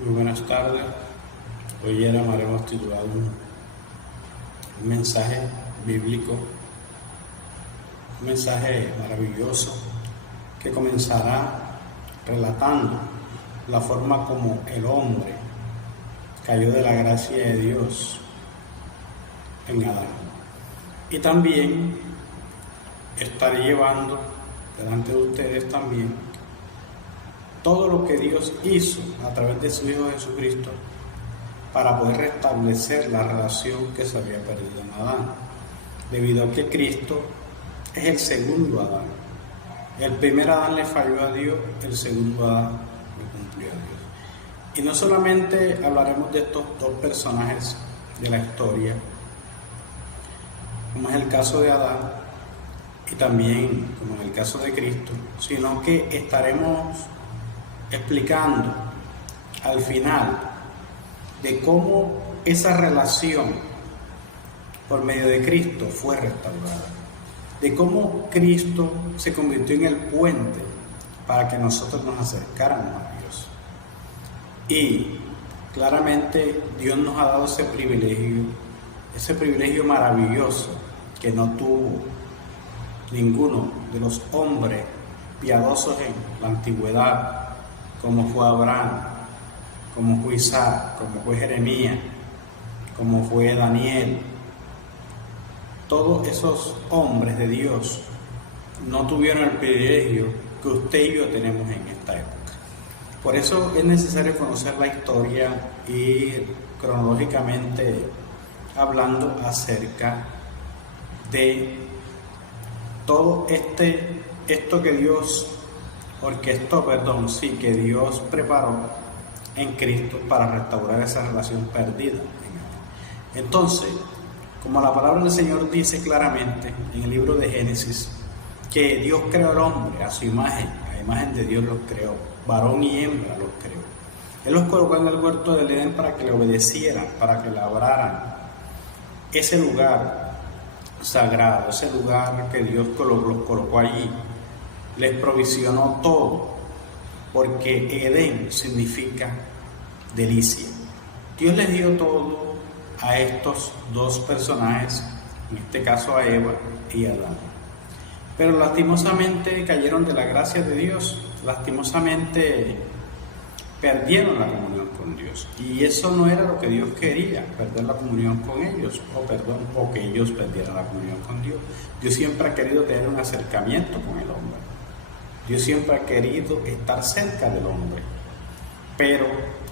Muy buenas tardes. Hoy hemos titulado un mensaje bíblico, un mensaje maravilloso que comenzará relatando la forma como el hombre cayó de la gracia de Dios en Adán. Y también estaré llevando delante de ustedes también todo lo que Dios hizo a través de su Hijo Jesucristo para poder restablecer la relación que se había perdido en Adán, debido a que Cristo es el segundo Adán. El primer Adán le falló a Dios, el segundo Adán le cumplió a Dios. Y no solamente hablaremos de estos dos personajes de la historia, como es el caso de Adán y también como en el caso de Cristo, sino que estaremos explicando al final de cómo esa relación por medio de Cristo fue restaurada, de cómo Cristo se convirtió en el puente para que nosotros nos acercáramos a Dios. Y claramente Dios nos ha dado ese privilegio maravilloso que no tuvo ninguno de los hombres piadosos en la antigüedad, como fue Abraham, como fue Isaac, como fue Jeremías, como fue Daniel. Todos esos hombres de Dios no tuvieron el privilegio que usted y yo tenemos en esta época. Por eso es necesario conocer la historia y cronológicamente hablando acerca de todo esto que Dios que Dios preparó en Cristo para restaurar esa relación perdida. Entonces, como la palabra del Señor dice claramente en el libro de Génesis, que Dios creó al hombre a su imagen, a imagen de Dios los creó, varón y hembra los creó. Él los colocó en el huerto del Edén para que le obedecieran, para que labraran ese lugar sagrado, ese lugar que Dios los colocó allí. Les provisionó todo, porque Edén significa delicia. Dios les dio todo a estos dos personajes, en este caso a Eva y a Adán. Pero lastimosamente cayeron de la gracia de Dios, lastimosamente perdieron la comunión con Dios. Y eso no era lo que Dios quería, perder la comunión con ellos, o que ellos perdieran la comunión con Dios. Dios siempre ha querido tener un acercamiento con el hombre. Dios siempre ha querido estar cerca del hombre, pero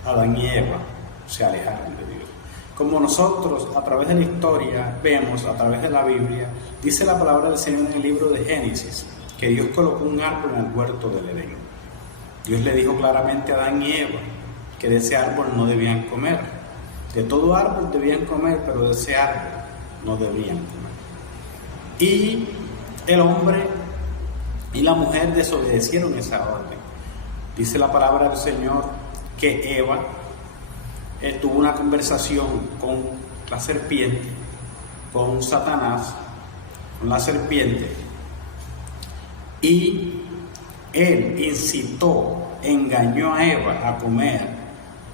Adán y Eva se alejaron de Dios. Como nosotros a través de la historia vemos, a través de la Biblia, dice la palabra del Señor en el libro de Génesis, que Dios colocó un árbol en el huerto del Edén. Dios le dijo claramente a Adán y Eva que de ese árbol no debían comer. De todo árbol debían comer, pero de ese árbol no debían comer. Y el hombre y la mujer desobedecieron esa orden. Dice la palabra del Señor que Eva tuvo una conversación con la serpiente, con Satanás, con la serpiente, y él incitó, engañó a Eva a comer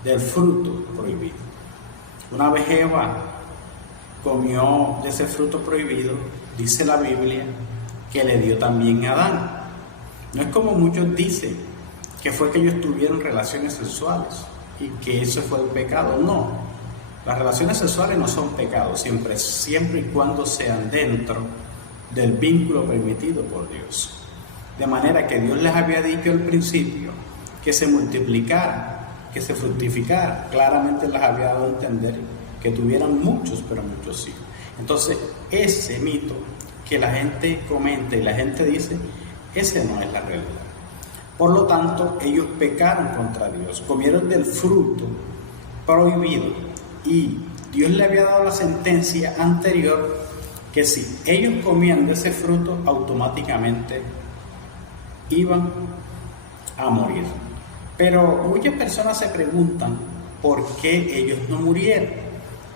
del fruto prohibido. Una vez Eva comió de ese fruto prohibido, dice la Biblia que le dio también a Adán. No es como muchos dicen, que fue que ellos tuvieron relaciones sexuales y que eso fue el pecado. No, las relaciones sexuales no son pecados, siempre y cuando sean dentro del vínculo permitido por Dios. De manera que Dios les había dicho al principio que se multiplicaran, que se fructificaran. Claramente les había dado a entender que tuvieran muchos, pero muchos hijos. Entonces, ese mito que la gente comenta y la gente dice, ese no es la realidad. Por lo tanto, ellos pecaron contra Dios, comieron del fruto prohibido, y Dios le había dado la sentencia anterior que si ellos comían de ese fruto, automáticamente iban a morir. Pero muchas personas se preguntan por qué ellos no murieron,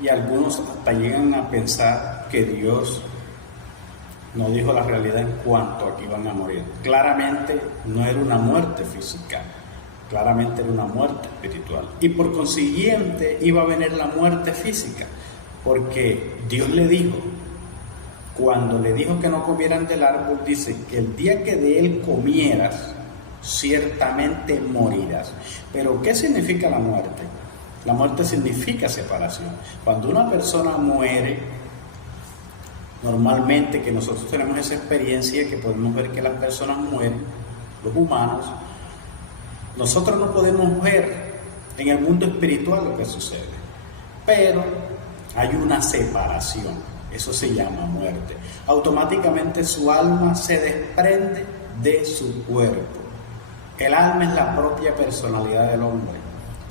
y algunos hasta llegan a pensar que Dios no dijo la realidad en cuanto a que iban a morir. Claramente no era una muerte física, Claramente era una muerte espiritual. Y por consiguiente iba a venir la muerte física, porque Dios le dijo, cuando le dijo que no comieran del árbol, dice que el día que de él comieras, ciertamente morirás. Pero ¿qué significa la muerte? La muerte significa separación. Cuando una persona muere, normalmente que nosotros tenemos esa experiencia, que podemos ver que las personas mueren, los humanos, nosotros no podemos ver en el mundo espiritual lo que sucede, pero hay una separación, eso se llama muerte. Automáticamente su alma se desprende de su cuerpo. El alma es la propia personalidad del hombre,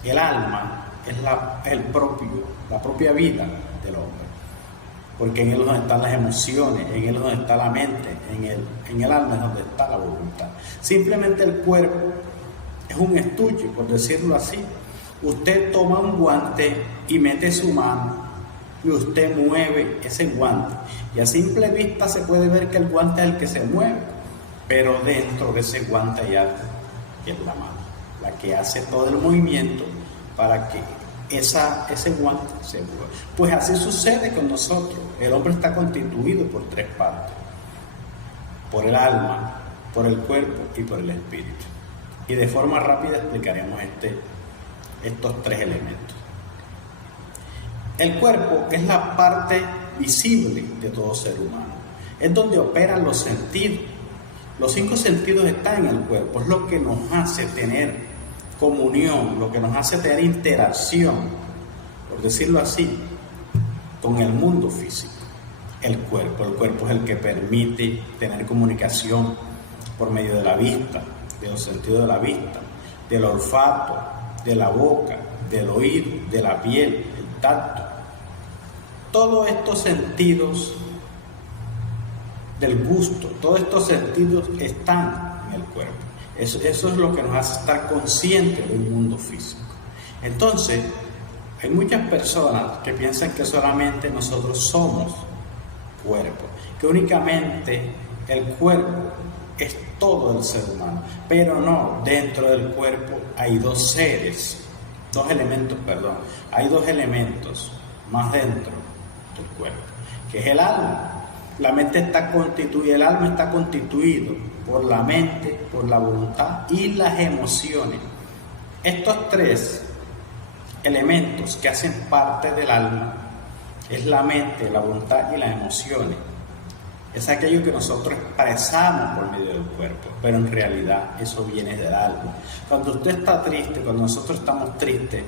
el alma es la propia vida del hombre, porque en él es donde están las emociones, en él es donde está la mente, en el alma es donde está la voluntad. Simplemente el cuerpo es un estuche, por decirlo así. Usted toma un guante y mete su mano y usted mueve ese guante, y a simple vista se puede ver que el guante es el que se mueve, pero dentro de ese guante hay algo, que es la mano, la que hace todo el movimiento para que ese guante se mueva. Pues así sucede con nosotros. El hombre está constituido por tres partes: por el alma, por el cuerpo y por el espíritu. Y de forma rápida explicaremos estos tres elementos. El cuerpo es la parte visible de todo ser humano. Es donde operan los sentidos. Los 5 sentidos están en el cuerpo. Es lo que nos hace tener comunión, lo que nos hace tener interacción, por decirlo así, con el mundo físico. El cuerpo es el que permite tener comunicación por medio de la vista, de los sentidos de la vista, del olfato, de la boca, del oído, de la piel, el tacto. Todos estos sentidos del gusto, todos estos sentidos están en el cuerpo. Eso es lo que nos hace estar conscientes de un mundo físico. Entonces, hay muchas personas que piensan que solamente nosotros somos cuerpo, que únicamente el cuerpo es todo el ser humano, pero no, dentro del cuerpo hay hay dos elementos más dentro del cuerpo, que es el alma. La mente está constituida, el alma está constituido por la mente, por la voluntad y las emociones. Estos tres elementos que hacen parte del alma es la mente, la voluntad y las emociones. Es aquello que nosotros expresamos por medio del cuerpo, pero en realidad eso viene del alma. Cuando usted está triste, cuando nosotros estamos tristes,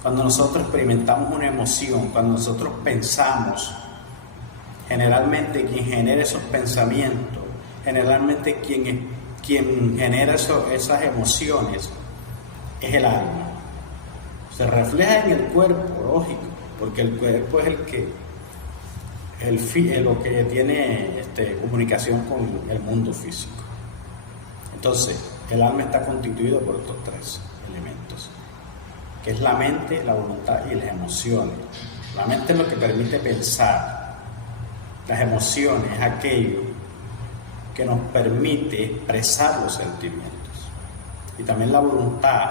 cuando nosotros experimentamos una emoción, cuando nosotros pensamos, generalmente quien genera esos pensamientos, generalmente quien genera esas emociones es el alma. Se refleja en el cuerpo, lógico, porque el cuerpo es lo que tiene comunicación con el mundo físico. Entonces, el alma está constituido por estos tres elementos, que es la mente, la voluntad y las emociones. La mente es lo que permite pensar. Las emociones es aquello que nos permite expresar los sentimientos. Y también la voluntad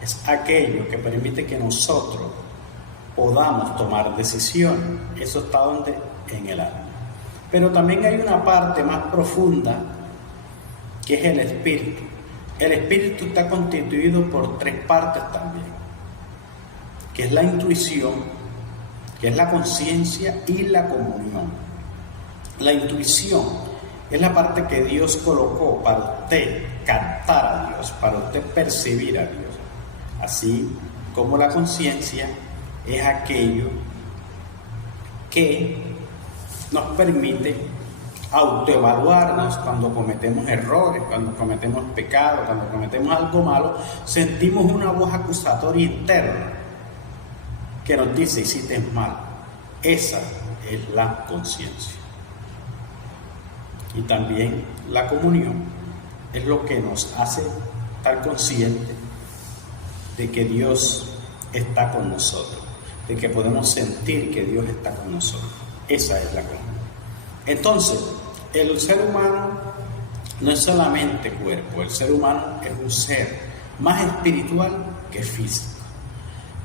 es aquello que permite que nosotros podamos tomar decisiones. Eso está donde en el alma. Pero también hay una parte más profunda que es el espíritu. El espíritu está constituido por tres partes también, que es la intuición, que es la conciencia y la comunión. La intuición es la parte que Dios colocó para usted captar a Dios, para usted percibir a Dios. Así como la conciencia es aquello que nos permite autoevaluarnos cuando cometemos errores, cuando cometemos pecados, cuando cometemos algo malo. Sentimos una voz acusatoria interna que nos dice: hiciste mal. Esa es la conciencia. Y también la comunión es lo que nos hace estar conscientes de que Dios está con nosotros, de que podemos sentir que Dios está con nosotros. Esa es la comunión. Entonces, el ser humano no es solamente cuerpo, el ser humano es un ser más espiritual que físico.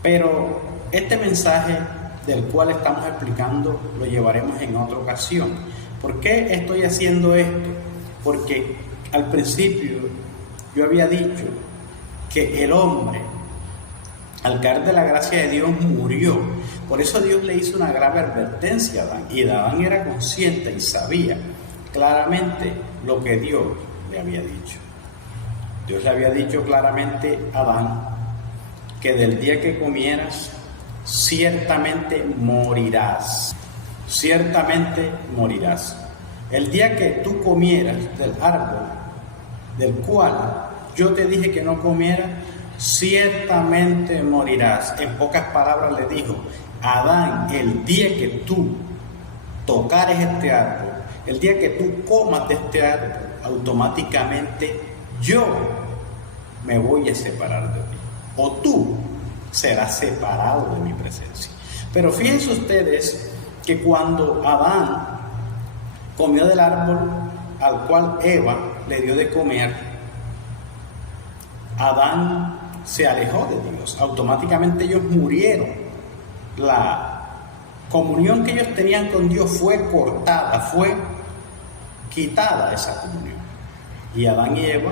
Pero este mensaje del cual estamos explicando lo llevaremos en otra ocasión. ¿Por qué estoy haciendo esto? Porque al principio yo había dicho que el hombre, al caer de la gracia de Dios, murió. Por eso Dios le hizo una grave advertencia a Adán. Y Adán era consciente y sabía claramente lo que Dios le había dicho. Dios le había dicho claramente a Adán que del día que comieras, ciertamente morirás. Ciertamente morirás. El día que tú comieras del árbol del cual yo te dije que no comieras, ciertamente morirás. En pocas palabras le dijo: Adán, el día que tú tocares este árbol, el día que tú comas de este árbol, automáticamente yo me voy a separar de ti, o tú serás separado de mi presencia. Pero fíjense ustedes que cuando Adán comió del árbol al cual Eva le dio de comer, Adán se alejó de Dios. Automáticamente ellos murieron. La comunión que ellos tenían con Dios fue cortada, fue quitada esa comunión. Y Adán y Eva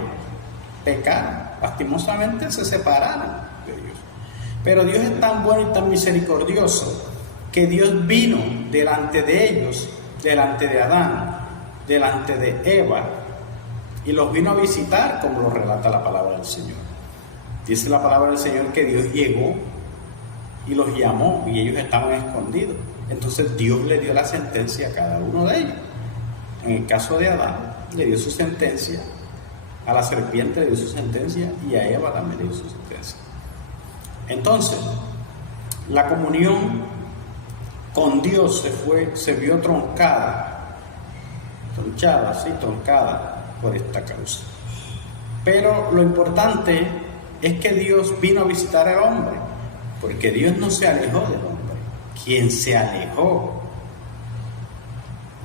pecaron, lastimosamente se separaron de Dios. Pero Dios es tan bueno y tan misericordioso que Dios vino delante de ellos, delante de Adán, delante de Eva, y los vino a visitar, como lo relata la palabra del Señor. Dice la palabra del Señor que Dios llegó y los llamó y ellos estaban escondidos. Entonces Dios le dio la sentencia a cada uno de ellos. En el caso de Adán, le dio su sentencia, a la serpiente le dio su sentencia y a Eva también le dio su sentencia. Entonces, la comunión con Dios se vio troncada por esta causa. Pero lo importante es que Dios vino a visitar al hombre, porque Dios no se alejó del hombre. Quien se alejó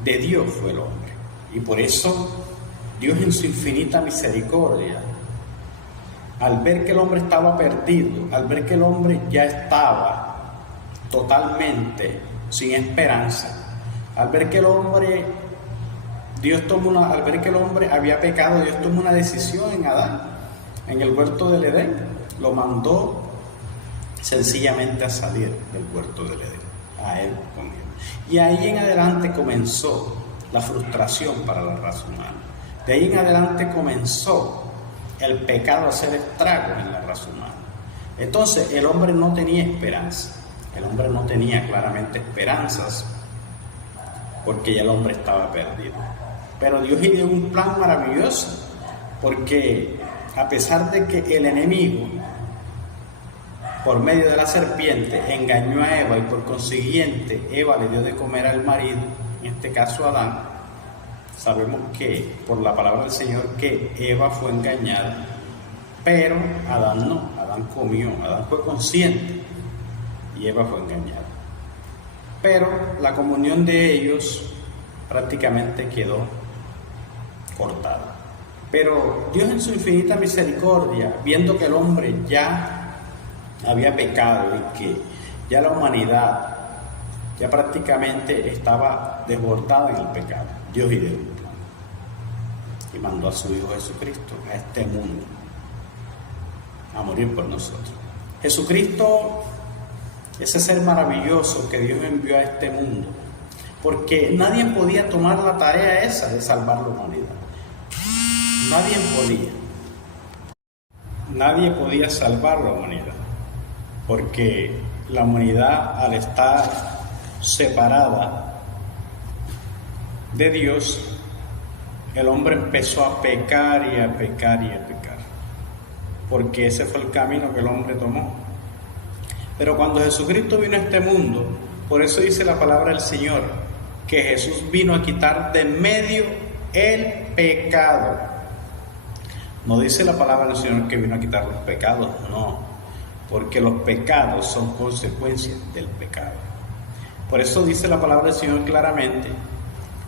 de Dios fue el hombre. Y por eso Dios, en su infinita misericordia, al ver que el hombre estaba perdido, al ver que el hombre ya estaba totalmente sin esperanza, al ver que el hombre había pecado, Dios tomó una decisión en Adán, en el huerto del Edén. Lo mandó sencillamente a salir del huerto del Edén, a él con él. Y ahí en adelante comenzó la frustración para la raza humana. De ahí en adelante comenzó el pecado a hacer estragos en la raza humana. Entonces el hombre no tenía esperanza. El hombre no tenía claramente esperanzas, porque ya el hombre estaba perdido. Pero Dios ideó un plan maravilloso, porque a pesar de que el enemigo, por medio de la serpiente, engañó a Eva y por consiguiente Eva le dio de comer al marido, en este caso a Adán, sabemos que por la palabra del Señor que Eva fue engañada, pero Adán no. Adán comió, Adán fue consciente y Eva fue engañada. Pero la comunión de ellos prácticamente quedó cortada. Pero Dios, en su infinita misericordia, viendo que el hombre ya había pecado y que ya la humanidad ya prácticamente estaba desbordada en el pecado, Dios ideó un plan y mandó a su Hijo Jesucristo a este mundo a morir por nosotros. Jesucristo, ese ser maravilloso que Dios envió a este mundo, porque nadie podía tomar la tarea esa de salvar la humanidad. Nadie podía salvar la humanidad, porque la humanidad, al estar separada de Dios, el hombre empezó a pecar y a pecar y a pecar, porque ese fue el camino que el hombre tomó. Pero cuando Jesucristo vino a este mundo, por eso dice la palabra del Señor, que Jesús vino a quitar de en medio el pecado. No dice la palabra del Señor que vino a quitar los pecados, no, porque los pecados son consecuencias del pecado. Por eso dice la palabra del Señor claramente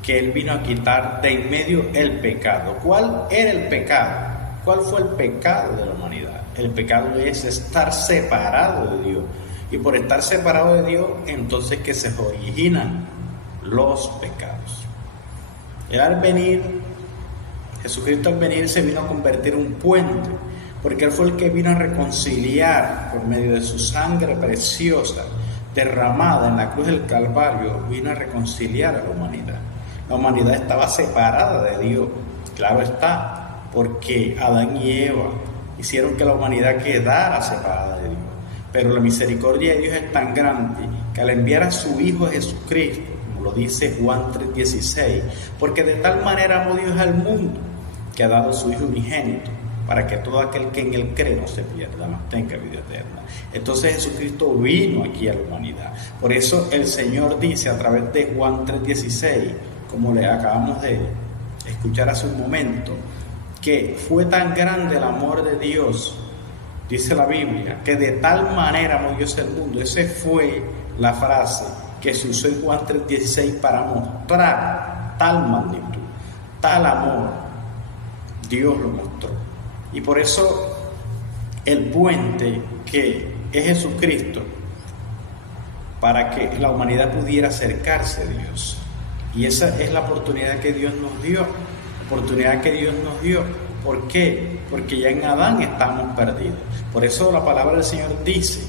que Él vino a quitar de en medio el pecado. ¿Cuál era el pecado? ¿Cuál fue el pecado de la humanidad? El pecado es estar separado de Dios. Y por estar separado de Dios, entonces que se originan los pecados. Jesucristo al venir se vino a convertir un puente, porque Él fue el que vino a reconciliar por medio de su sangre preciosa, derramada en la cruz del Calvario, vino a reconciliar a la humanidad. La humanidad estaba separada de Dios, claro está, porque Adán y Eva hicieron que la humanidad quedara separada de Dios. Pero la misericordia de Dios es tan grande que al enviar a su Hijo Jesucristo, como lo dice Juan 3:16, porque de tal manera amó Dios al mundo, que ha dado su Hijo unigénito, para que todo aquel que en Él cree no se pierda, mas tenga vida eterna. Entonces Jesucristo vino aquí a la humanidad. Por eso el Señor dice a través de Juan 3:16, como le acabamos de escuchar hace un momento, que fue tan grande el amor de Dios, dice la Biblia, que de tal manera amó Dios el mundo. Esa fue la frase que se usó en Juan 3:16 para mostrar tal magnitud, tal amor. Dios lo mostró. Y por eso el puente que es Jesucristo, para que la humanidad pudiera acercarse a Dios. Y esa es la oportunidad que Dios nos dio. ¿Por qué? Porque ya en Adán estamos perdidos. Por eso la palabra del Señor dice,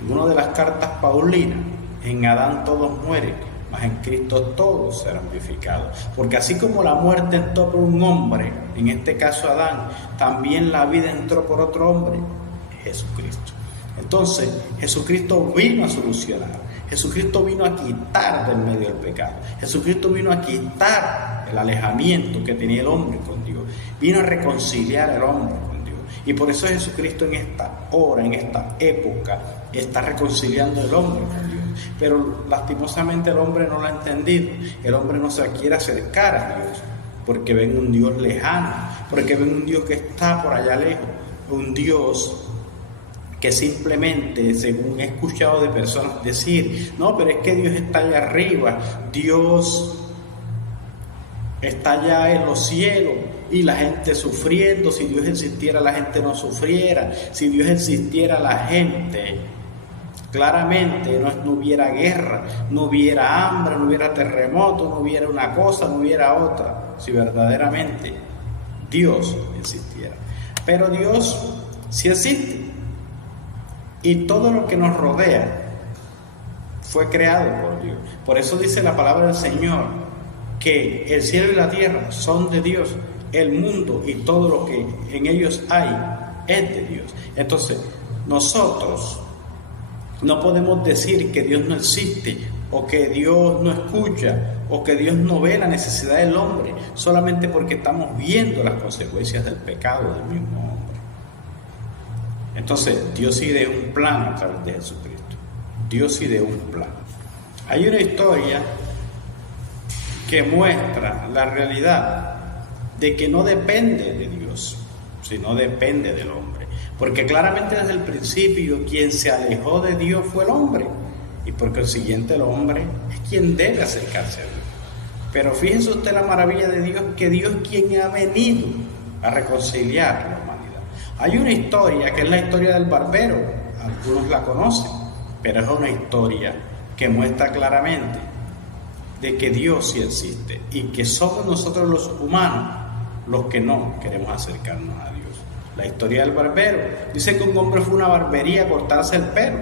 en una de las cartas paulinas, en Adán todos mueren, mas en Cristo todos serán vivificados. Porque así como la muerte entró por un hombre, en este caso Adán, también la vida entró por otro hombre, Jesucristo. Entonces, Jesucristo vino a solucionar. Jesucristo vino a quitar del medio el pecado. Jesucristo vino a quitar el alejamiento que tenía el hombre con Dios. Vino a reconciliar al hombre con Dios. Y por eso Jesucristo en esta hora, en esta época, está reconciliando al hombre con Dios. Pero lastimosamente el hombre no lo ha entendido. El hombre no se quiere acercar a Dios, porque ven un Dios lejano, porque ven un Dios que está por allá lejos, un Dios que simplemente, según he escuchado de personas decir, no, pero es que Dios está allá arriba, Dios está allá en los cielos y la gente sufriendo. Si Dios existiera, la gente no sufriera. Si Dios existiera, la gente claramente no hubiera guerra, no hubiera hambre, no hubiera terremoto, no hubiera una cosa, no hubiera otra, si verdaderamente Dios existiera. Pero Dios sí existe. Y todo lo que nos rodea fue creado por Dios. Por eso dice la palabra del Señor que el cielo y la tierra son de Dios, el mundo y todo lo que en ellos hay es de Dios. Entonces, nosotros no podemos decir que Dios no existe, o que Dios no escucha, o que Dios no ve la necesidad del hombre, solamente porque estamos viendo las consecuencias del pecado del mismo hombre. Entonces, Dios sí ideó un plan a través de Jesucristo. Dios sí ideó un plan. Hay una historia que muestra la realidad de que no depende de Dios, sino depende del hombre. Porque claramente desde el principio quien se alejó de Dios fue el hombre. Y por consiguiente el hombre es quien debe acercarse a Dios. Pero fíjense usted la maravilla de Dios, que Dios es quien ha venido a reconciliar a la humanidad. Hay una historia que es la historia del barbero, algunos la conocen, pero es una historia que muestra claramente de que Dios sí existe y que somos nosotros los humanos los que no queremos acercarnos a Dios. La historia del barbero dice que un hombre fue a una barbería a cortarse el pelo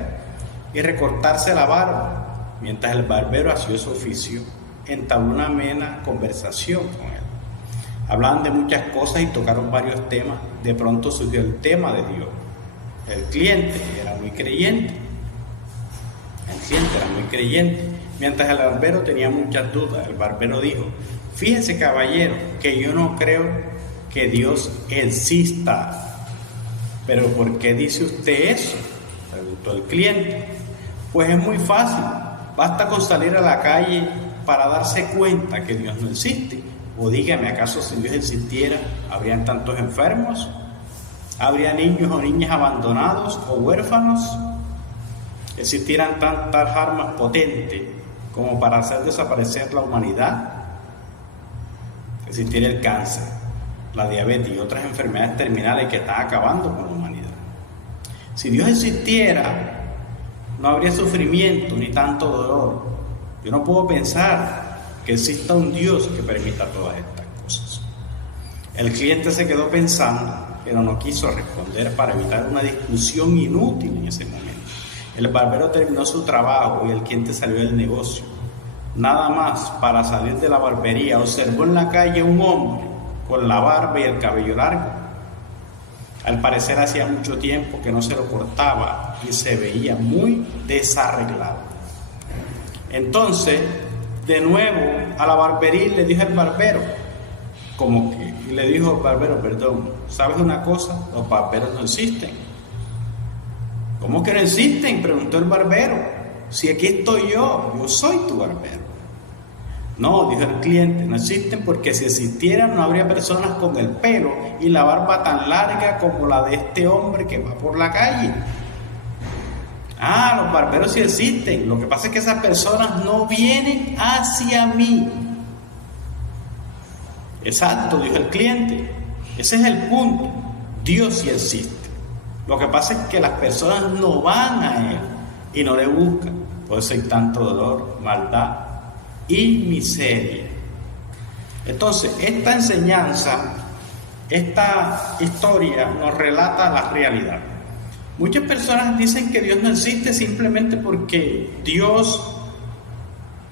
y recortarse la barba. Mientras el barbero hacía su oficio, entabló una amena conversación con él. Hablaban de muchas cosas y tocaron varios temas. De pronto surgió el tema de Dios. El cliente era muy creyente. Mientras el barbero tenía muchas dudas, el barbero dijo: fíjese, caballero, que yo no creo que Dios exista. ¿Pero por qué dice usted eso?, preguntó el cliente. Pues es muy fácil, basta con salir a la calle para darse cuenta que Dios no existe. O dígame, ¿acaso si Dios existiera, habrían tantos enfermos? ¿Habría niños o niñas abandonados o huérfanos? ¿Existieran tantas armas potentes como para hacer desaparecer la humanidad? ¿Existiera el cáncer, la diabetes y otras enfermedades terminales que están acabando con la humanidad? Si Dios existiera, no habría sufrimiento ni tanto dolor. Yo no puedo pensar que exista un Dios que permita todas estas cosas. El cliente se quedó pensando, pero no quiso responder para evitar una discusión inútil en ese momento. El barbero terminó su trabajo y el cliente salió del negocio. Nada más para salir de la barbería, observó en la calle un hombre con la barba y el cabello largo. Al parecer hacía mucho tiempo que no se lo cortaba y se veía muy desarreglado. Entonces, de nuevo a la barbería le dijo al barbero, y le dijo al barbero, perdón, ¿sabes una cosa? Los barberos no existen. ¿Cómo que no existen?, preguntó el barbero. Si aquí estoy yo soy tu barbero. No, dijo el cliente, no existen porque si existieran no habría personas con el pelo y la barba tan larga como la de este hombre que va por la calle. Los barberos sí existen, lo que pasa es que esas personas no vienen hacia mí. Exacto, dijo el cliente, ese es el punto. Dios sí existe. Lo que pasa es que las personas no van a Él y no le buscan. Por eso hay tanto dolor, maldad y miseria. Entonces, esta enseñanza, esta historia nos relata la realidad. Muchas personas dicen que Dios no existe simplemente porque Dios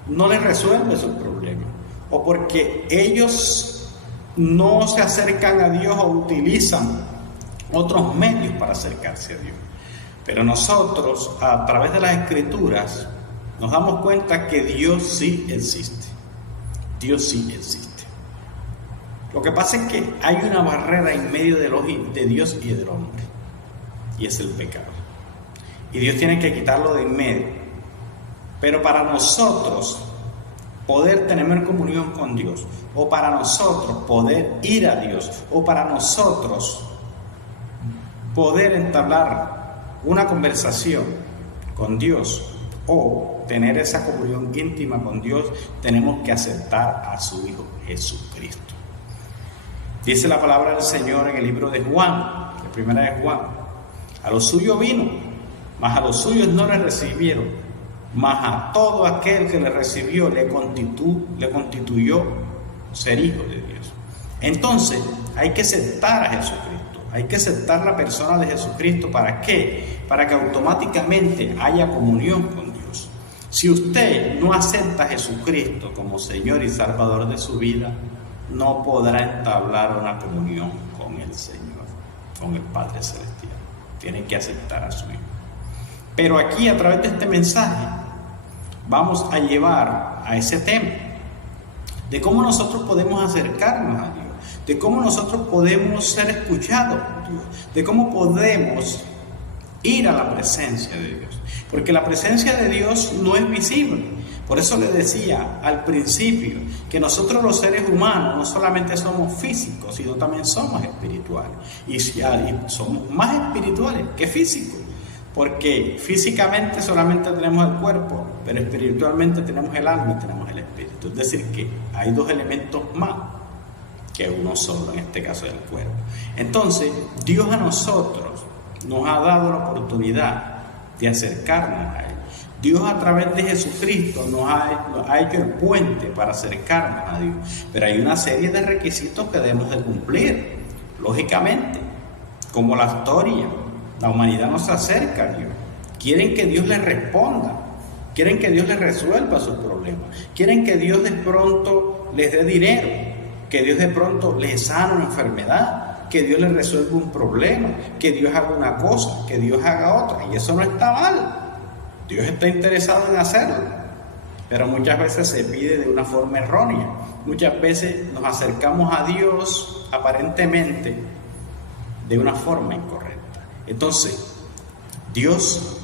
no les resuelve sus problemas o porque ellos no se acercan a Dios o utilizan otros medios para acercarse a Dios. Pero nosotros, a través de las Escrituras, nos damos cuenta que Dios sí existe. Dios sí existe. Lo que pasa es que hay una barrera en medio de Dios y del hombre, y es el pecado. Y Dios tiene que quitarlo de en medio. Pero para nosotros poder tener comunión con Dios, o para nosotros poder ir a Dios, o para nosotros poder entablar una conversación con Dios o tener esa comunión íntima con Dios, tenemos que aceptar a su Hijo Jesucristo. Dice la palabra del Señor en el libro de Juan, la primera de Juan: a los suyos vino, mas a los suyos no le recibieron, mas a todo aquel que le recibió le constituyó ser hijo de Dios. Entonces hay que aceptar a Jesucristo. Hay que aceptar la persona de Jesucristo. ¿Para qué? Para que automáticamente haya comunión con Dios. Si usted no acepta a Jesucristo como Señor y Salvador de su vida, no podrá entablar una comunión con el Señor, con el Padre Celestial. Tiene que aceptar a su Hijo. Pero aquí, a través de este mensaje, vamos a llevar a ese tema de cómo nosotros podemos acercarnos a Dios, de cómo nosotros podemos ser escuchados por Dios, de cómo podemos ir a la presencia de Dios. Porque la presencia de Dios no es visible. Por eso le decía al principio que nosotros los seres humanos no solamente somos físicos, sino también somos espirituales. Y somos más espirituales que físicos. Porque físicamente solamente tenemos el cuerpo, pero espiritualmente tenemos el alma y tenemos el espíritu. Es decir, que hay dos elementos más que uno solo, en este caso del cuerpo. Entonces, Dios a nosotros nos ha dado la oportunidad de acercarnos a Él. Dios, a través de Jesucristo, nos ha hecho el puente para acercarnos a Dios. Pero hay una serie de requisitos que debemos de cumplir. Lógicamente, como la historia, la humanidad no se acerca a Dios. Quieren que Dios les responda. Quieren que Dios les resuelva sus problemas. Quieren que Dios de pronto les dé dinero. Que Dios de pronto les sane una enfermedad. Que Dios les resuelva un problema. Que Dios haga una cosa. Que Dios haga otra. Y eso no está mal. Dios está interesado en hacerlo. Pero muchas veces se pide de una forma errónea. Muchas veces nos acercamos a Dios aparentemente de una forma incorrecta. Entonces, Dios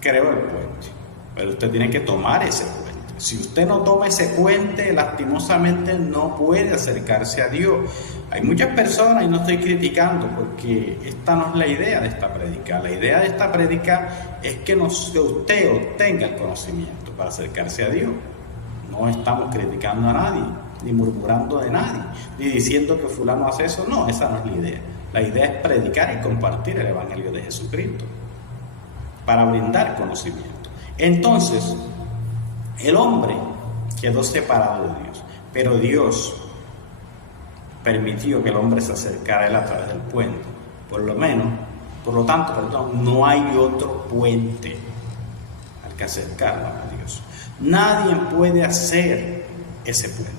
creó el puente, pero usted tiene que tomar ese puente. Si usted no toma ese puente, lastimosamente no puede acercarse a Dios. Hay muchas personas, y no estoy criticando, porque esta no es la idea de esta prédica. La idea de esta prédica es que usted obtenga el conocimiento para acercarse a Dios. No estamos criticando a nadie, ni murmurando de nadie, ni diciendo que fulano hace eso. No, esa no es la idea. La idea es predicar y compartir el Evangelio de Jesucristo. para brindar conocimiento. Entonces, el hombre quedó separado de Dios, pero Dios permitió que el hombre se acercara a él a través del puente. Por lo tanto, no hay otro puente al que acercarnos a Dios. Nadie puede hacer ese puente.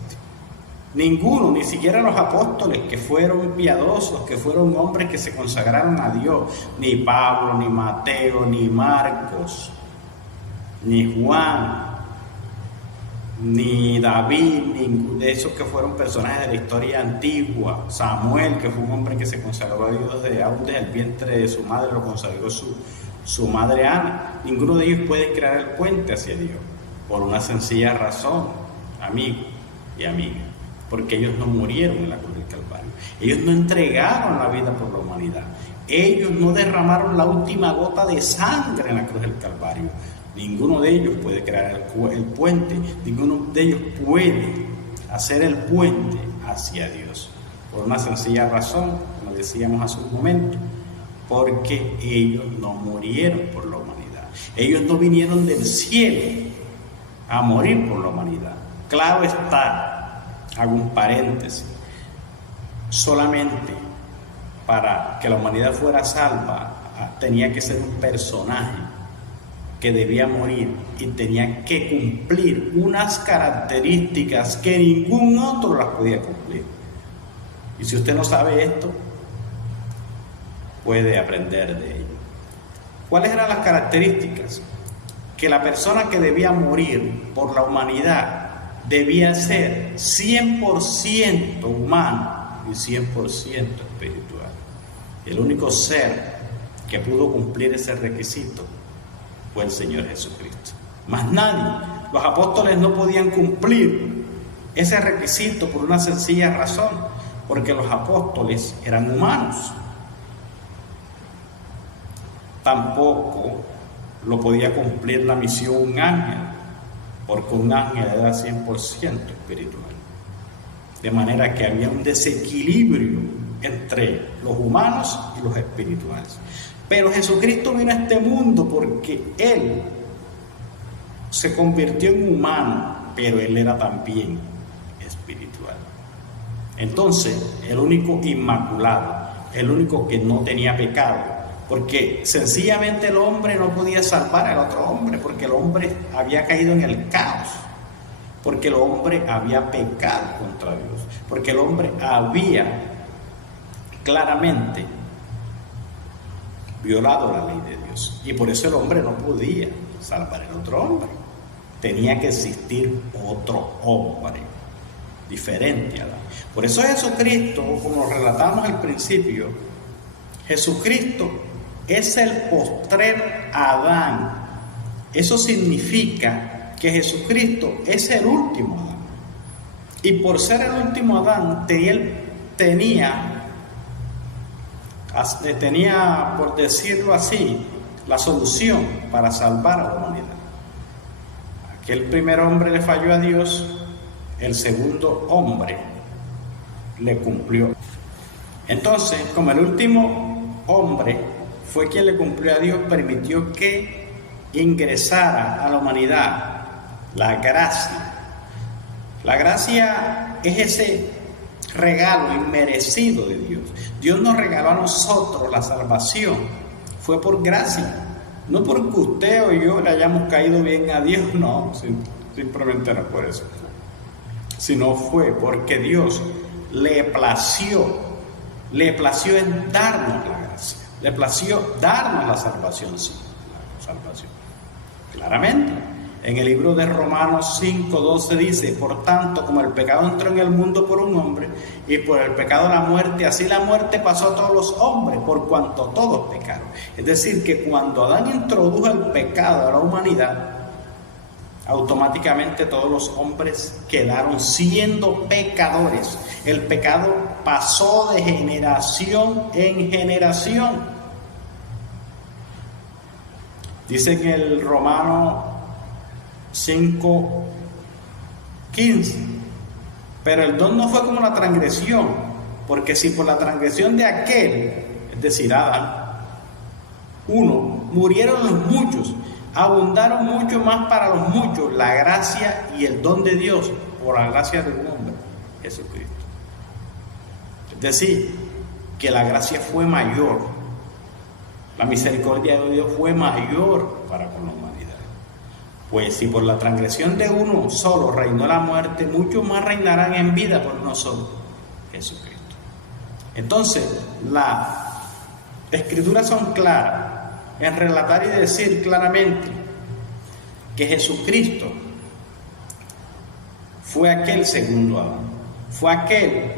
Ninguno, ni siquiera los apóstoles que fueron piadosos, que fueron hombres que se consagraron a Dios, ni Pablo, ni Mateo, ni Marcos, ni Juan, ni David, ni de esos que fueron personajes de la historia antigua, Samuel, que fue un hombre que se consagró a Dios aún desde el vientre de su madre, lo consagró su madre Ana. Ninguno de ellos puede crear el puente hacia Dios, por una sencilla razón, amigo y amiga, porque ellos no murieron en la cruz del Calvario, ellos no entregaron la vida por la humanidad, ellos no derramaron la última gota de sangre en la cruz del Calvario. Ninguno de ellos puede crear el puente, ninguno de ellos puede hacer el puente hacia Dios, por una sencilla razón, como decíamos hace un momento, porque ellos no murieron por la humanidad, ellos no vinieron del cielo a morir por la humanidad. Claro está, hago un paréntesis, solamente para que la humanidad fuera salva tenía que ser un personaje que debía morir y tenía que cumplir unas características que ningún otro las podía cumplir. Y si usted no sabe esto, puede aprender de ello. ¿Cuáles eran las características? Que la persona que debía morir por la humanidad debía ser 100% humano y 100% espiritual. El único ser que pudo cumplir ese requisito fue el Señor Jesucristo. Más nadie. Los apóstoles no podían cumplir ese requisito por una sencilla razón, porque los apóstoles eran humanos. Tampoco lo podía cumplir la misión un ángel, porque un ángel era 100% espiritual. De manera que había un desequilibrio entre los humanos y los espirituales. Pero Jesucristo vino a este mundo porque Él se convirtió en humano, pero Él era también espiritual. Entonces, el único inmaculado, el único que no tenía pecado, porque sencillamente el hombre no podía salvar al otro hombre, porque el hombre había caído en el caos, porque el hombre había pecado contra Dios, porque el hombre había claramente violado la ley de Dios, y por eso el hombre no podía salvar al otro hombre. Tenía que existir otro hombre diferente a Adán. Por eso Jesucristo, como relatamos al principio, Jesucristo es el postrer Adán. Eso significa que Jesucristo es el último Adán, y por ser el último Adán tenía, por decirlo así, la solución para salvar a la humanidad. Aquel primer hombre le falló a Dios, el segundo hombre le cumplió. Entonces, como el último hombre fue quien le cumplió a Dios, permitió que ingresara a la humanidad la gracia. La gracia es ese regalo inmerecido de Dios. Dios nos regaló a nosotros la salvación, fue por gracia, no porque usted o yo le hayamos caído bien a Dios, no, simplemente no por eso, sino fue porque Dios le plació en darnos la gracia, le plació darnos la salvación, sí, la salvación, claramente. En el libro de Romanos 5:12 dice: por tanto, como el pecado entró en el mundo por un hombre, y por el pecado la muerte, así la muerte pasó a todos los hombres, por cuanto todos pecaron. Es decir, que cuando Adán introdujo el pecado a la humanidad, automáticamente todos los hombres quedaron siendo pecadores. El pecado pasó de generación en generación. Dice en el Romano 5:15: pero el don no fue como la transgresión, porque si por la transgresión de aquel, es decir, Adán, uno murieron los muchos, abundaron mucho más para los muchos la gracia y el don de Dios por la gracia de un hombre, Jesucristo. Es decir, que la gracia fue mayor, la misericordia de Dios fue mayor para con la humanidad. Pues si por la transgresión de uno solo reinó la muerte, muchos más reinarán en vida por nosotros, Jesucristo. Entonces, las Escrituras son claras en relatar y decir claramente que Jesucristo fue aquel segundo Adán, fue aquel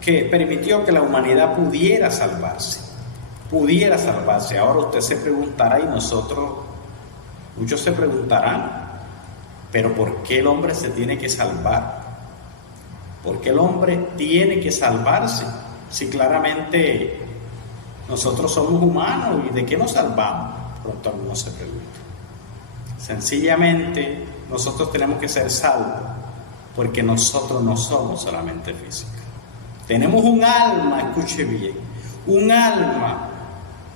que permitió que la humanidad pudiera salvarse. Ahora usted se preguntará, y nosotros, muchos se preguntarán, pero ¿por qué el hombre se tiene que salvar? ¿Por qué el hombre tiene que salvarse? Si claramente nosotros somos humanos, ¿y de qué nos salvamos? Pronto algunos se preguntan. Sencillamente, nosotros tenemos que ser salvos, porque nosotros no somos solamente físicos. Tenemos un alma, escuche bien, un alma,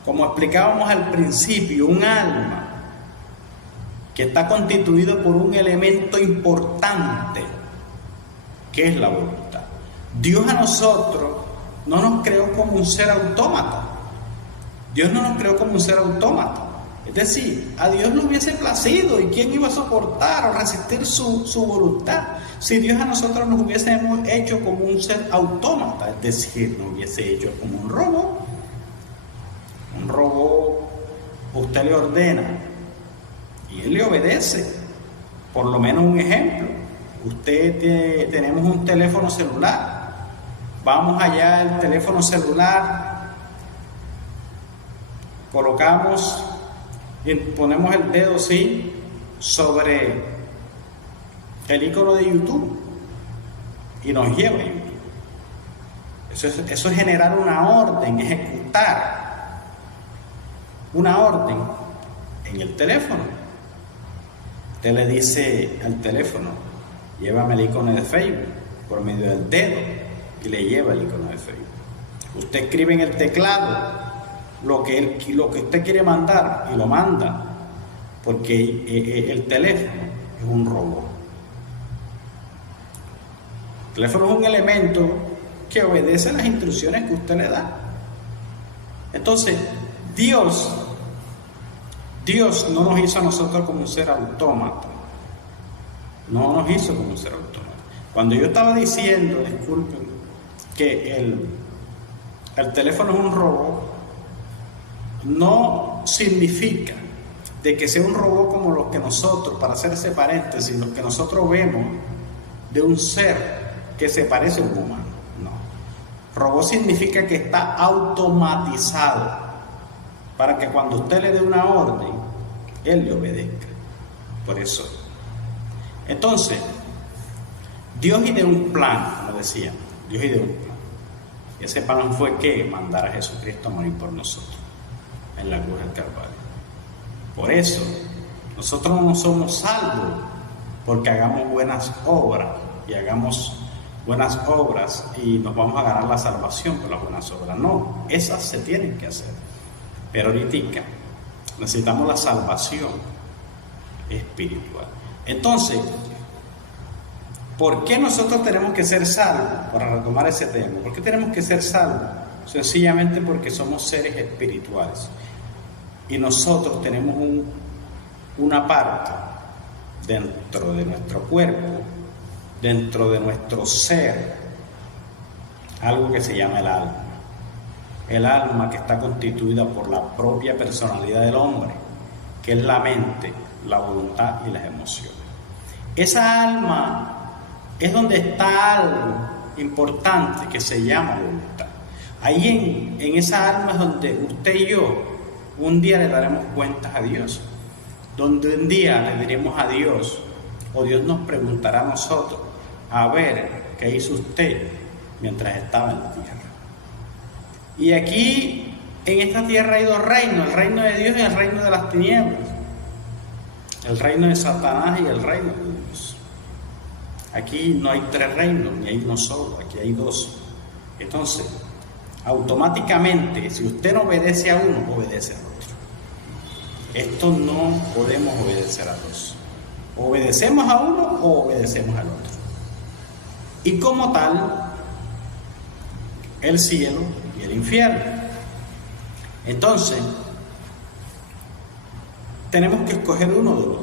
como explicábamos al principio, un alma que está constituido por un elemento importante, que es la voluntad. Dios a nosotros no nos creó como un ser autómata. Dios no nos creó como un ser autómata. Es decir, a Dios le hubiese placido, ¿y quién iba a soportar o resistir su voluntad? Si Dios a nosotros nos hubiese hecho como un ser autómata, es decir, nos hubiese hecho como un robot. Un robot, usted le ordena y él le obedece. Por lo menos un ejemplo, tenemos un teléfono celular, vamos allá al teléfono celular, colocamos y ponemos el dedo así sobre el icono de YouTube y nos lleva a YouTube. Eso es generar una orden, ejecutar una orden en el teléfono. Usted le dice al teléfono, llévame el icono de Facebook por medio del dedo, y le lleva el icono de Facebook. Usted escribe en el teclado lo que usted quiere mandar y lo manda, porque el teléfono es un robot. El teléfono es un elemento que obedece las instrucciones que usted le da. Entonces, Dios no nos hizo a nosotros como un ser autómata. No nos hizo como un ser autómata. Cuando yo estaba diciendo, disculpen, que el teléfono es un robot, no significa de que sea un robot como los que nosotros, para hacer ese paréntesis, los que nosotros vemos de un ser que se parece a un humano. No. Robot significa que está automatizado para que cuando usted le dé una orden, él le obedezca. Por eso. Entonces, Dios ideó un plan, como decía, Dios ideó un plan. Y ese plan fue que mandara a Jesucristo a morir por nosotros en la cruz del Calvario. Por eso, nosotros no somos salvos porque hagamos buenas obras y nos vamos a ganar la salvación por las buenas obras. No, esas se tienen que hacer. Pero ahorita necesitamos la salvación espiritual. Entonces, ¿por qué nosotros tenemos que ser salvos? Para retomar ese tema, ¿por qué tenemos que ser salvos? Sencillamente porque somos seres espirituales y nosotros tenemos una parte dentro de nuestro cuerpo, dentro de nuestro ser, algo que se llama el alma. El alma, que está constituida por la propia personalidad del hombre, que es la mente, la voluntad y las emociones. Esa alma es donde está algo importante que se llama voluntad. Ahí en esa alma es donde usted y yo un día le daremos cuentas a Dios, donde un día le diremos a Dios, o Dios nos preguntará a nosotros, a ver qué hizo usted mientras estaba en la tierra. Y aquí, en esta tierra hay dos reinos, el reino de Dios y el reino de las tinieblas, el reino de Satanás y el reino de Dios. Aquí no hay tres reinos, ni hay uno solo, aquí hay dos. Entonces, automáticamente, si usted no obedece a uno, obedece al otro. Esto no podemos obedecer a dos. Obedecemos a uno o obedecemos al otro. Y como tal, el cielo y el infierno. Entonces, tenemos que escoger uno de los dos.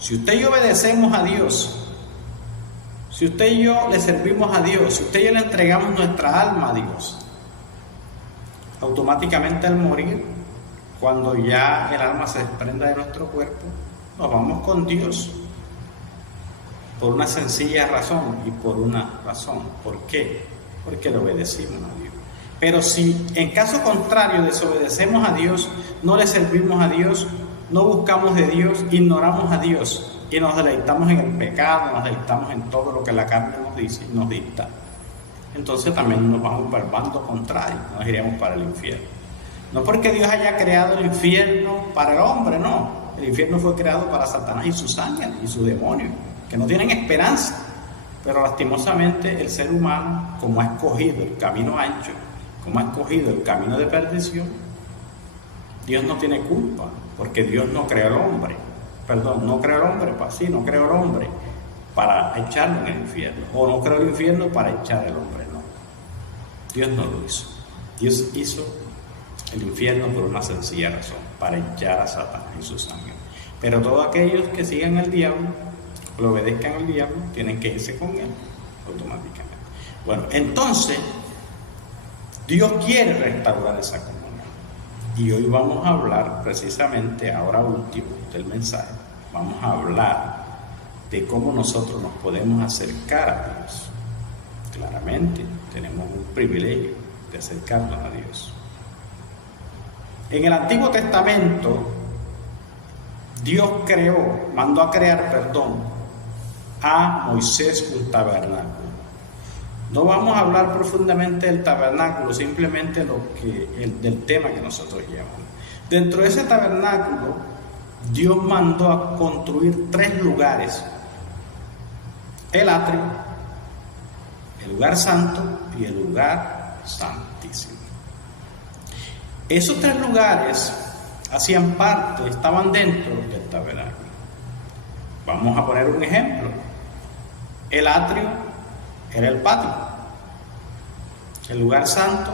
Si usted y yo obedecemos a Dios, si usted y yo le servimos a Dios, si usted y yo le entregamos nuestra alma a Dios, automáticamente al morir, cuando ya el alma se desprenda de nuestro cuerpo, nos vamos con Dios. Por una sencilla razón y por una razón. ¿Por qué? Porque le obedecimos a Dios. Pero si en caso contrario desobedecemos a Dios, no le servimos a Dios, no buscamos de Dios, ignoramos a Dios y nos deleitamos en el pecado, nos deleitamos en todo lo que la carne nos dice y nos dicta, entonces también nos vamos para el bando contrario, nos iríamos para el infierno. No porque Dios haya creado el infierno para el hombre, no. El infierno fue creado para Satanás y sus ángeles y sus demonios, que no tienen esperanza. Pero lastimosamente el ser humano, como ha escogido el camino ancho, como ha escogido el camino de perdición, Dios no tiene culpa, porque Dios no creó al hombre. Perdón, no creó al hombre, no creó al hombre para echarlo en el infierno, o no creó el infierno para echar al hombre, no. Dios no lo hizo. Dios hizo el infierno por una sencilla razón, para echar a Satanás y sus ángeles. Pero todos aquellos que sigan al diablo, lo obedezcan al diablo, tienen que irse con él automáticamente. Bueno, entonces Dios quiere restaurar esa comunión. Y hoy vamos a hablar precisamente, ahora último del mensaje, vamos a hablar de cómo nosotros nos podemos acercar a Dios. Claramente tenemos un privilegio de acercarnos a Dios. En el Antiguo Testamento, Dios mandó a crear a Moisés un tabernáculo. No vamos a hablar profundamente del tabernáculo, simplemente del tema que nosotros llevamos. Dentro de ese tabernáculo, Dios mandó a construir 3 lugares: el atrio, el lugar santo y el lugar santísimo. Esos 3 lugares estaban dentro del tabernáculo. Vamos a poner un ejemplo. El atrio era el patio, el lugar santo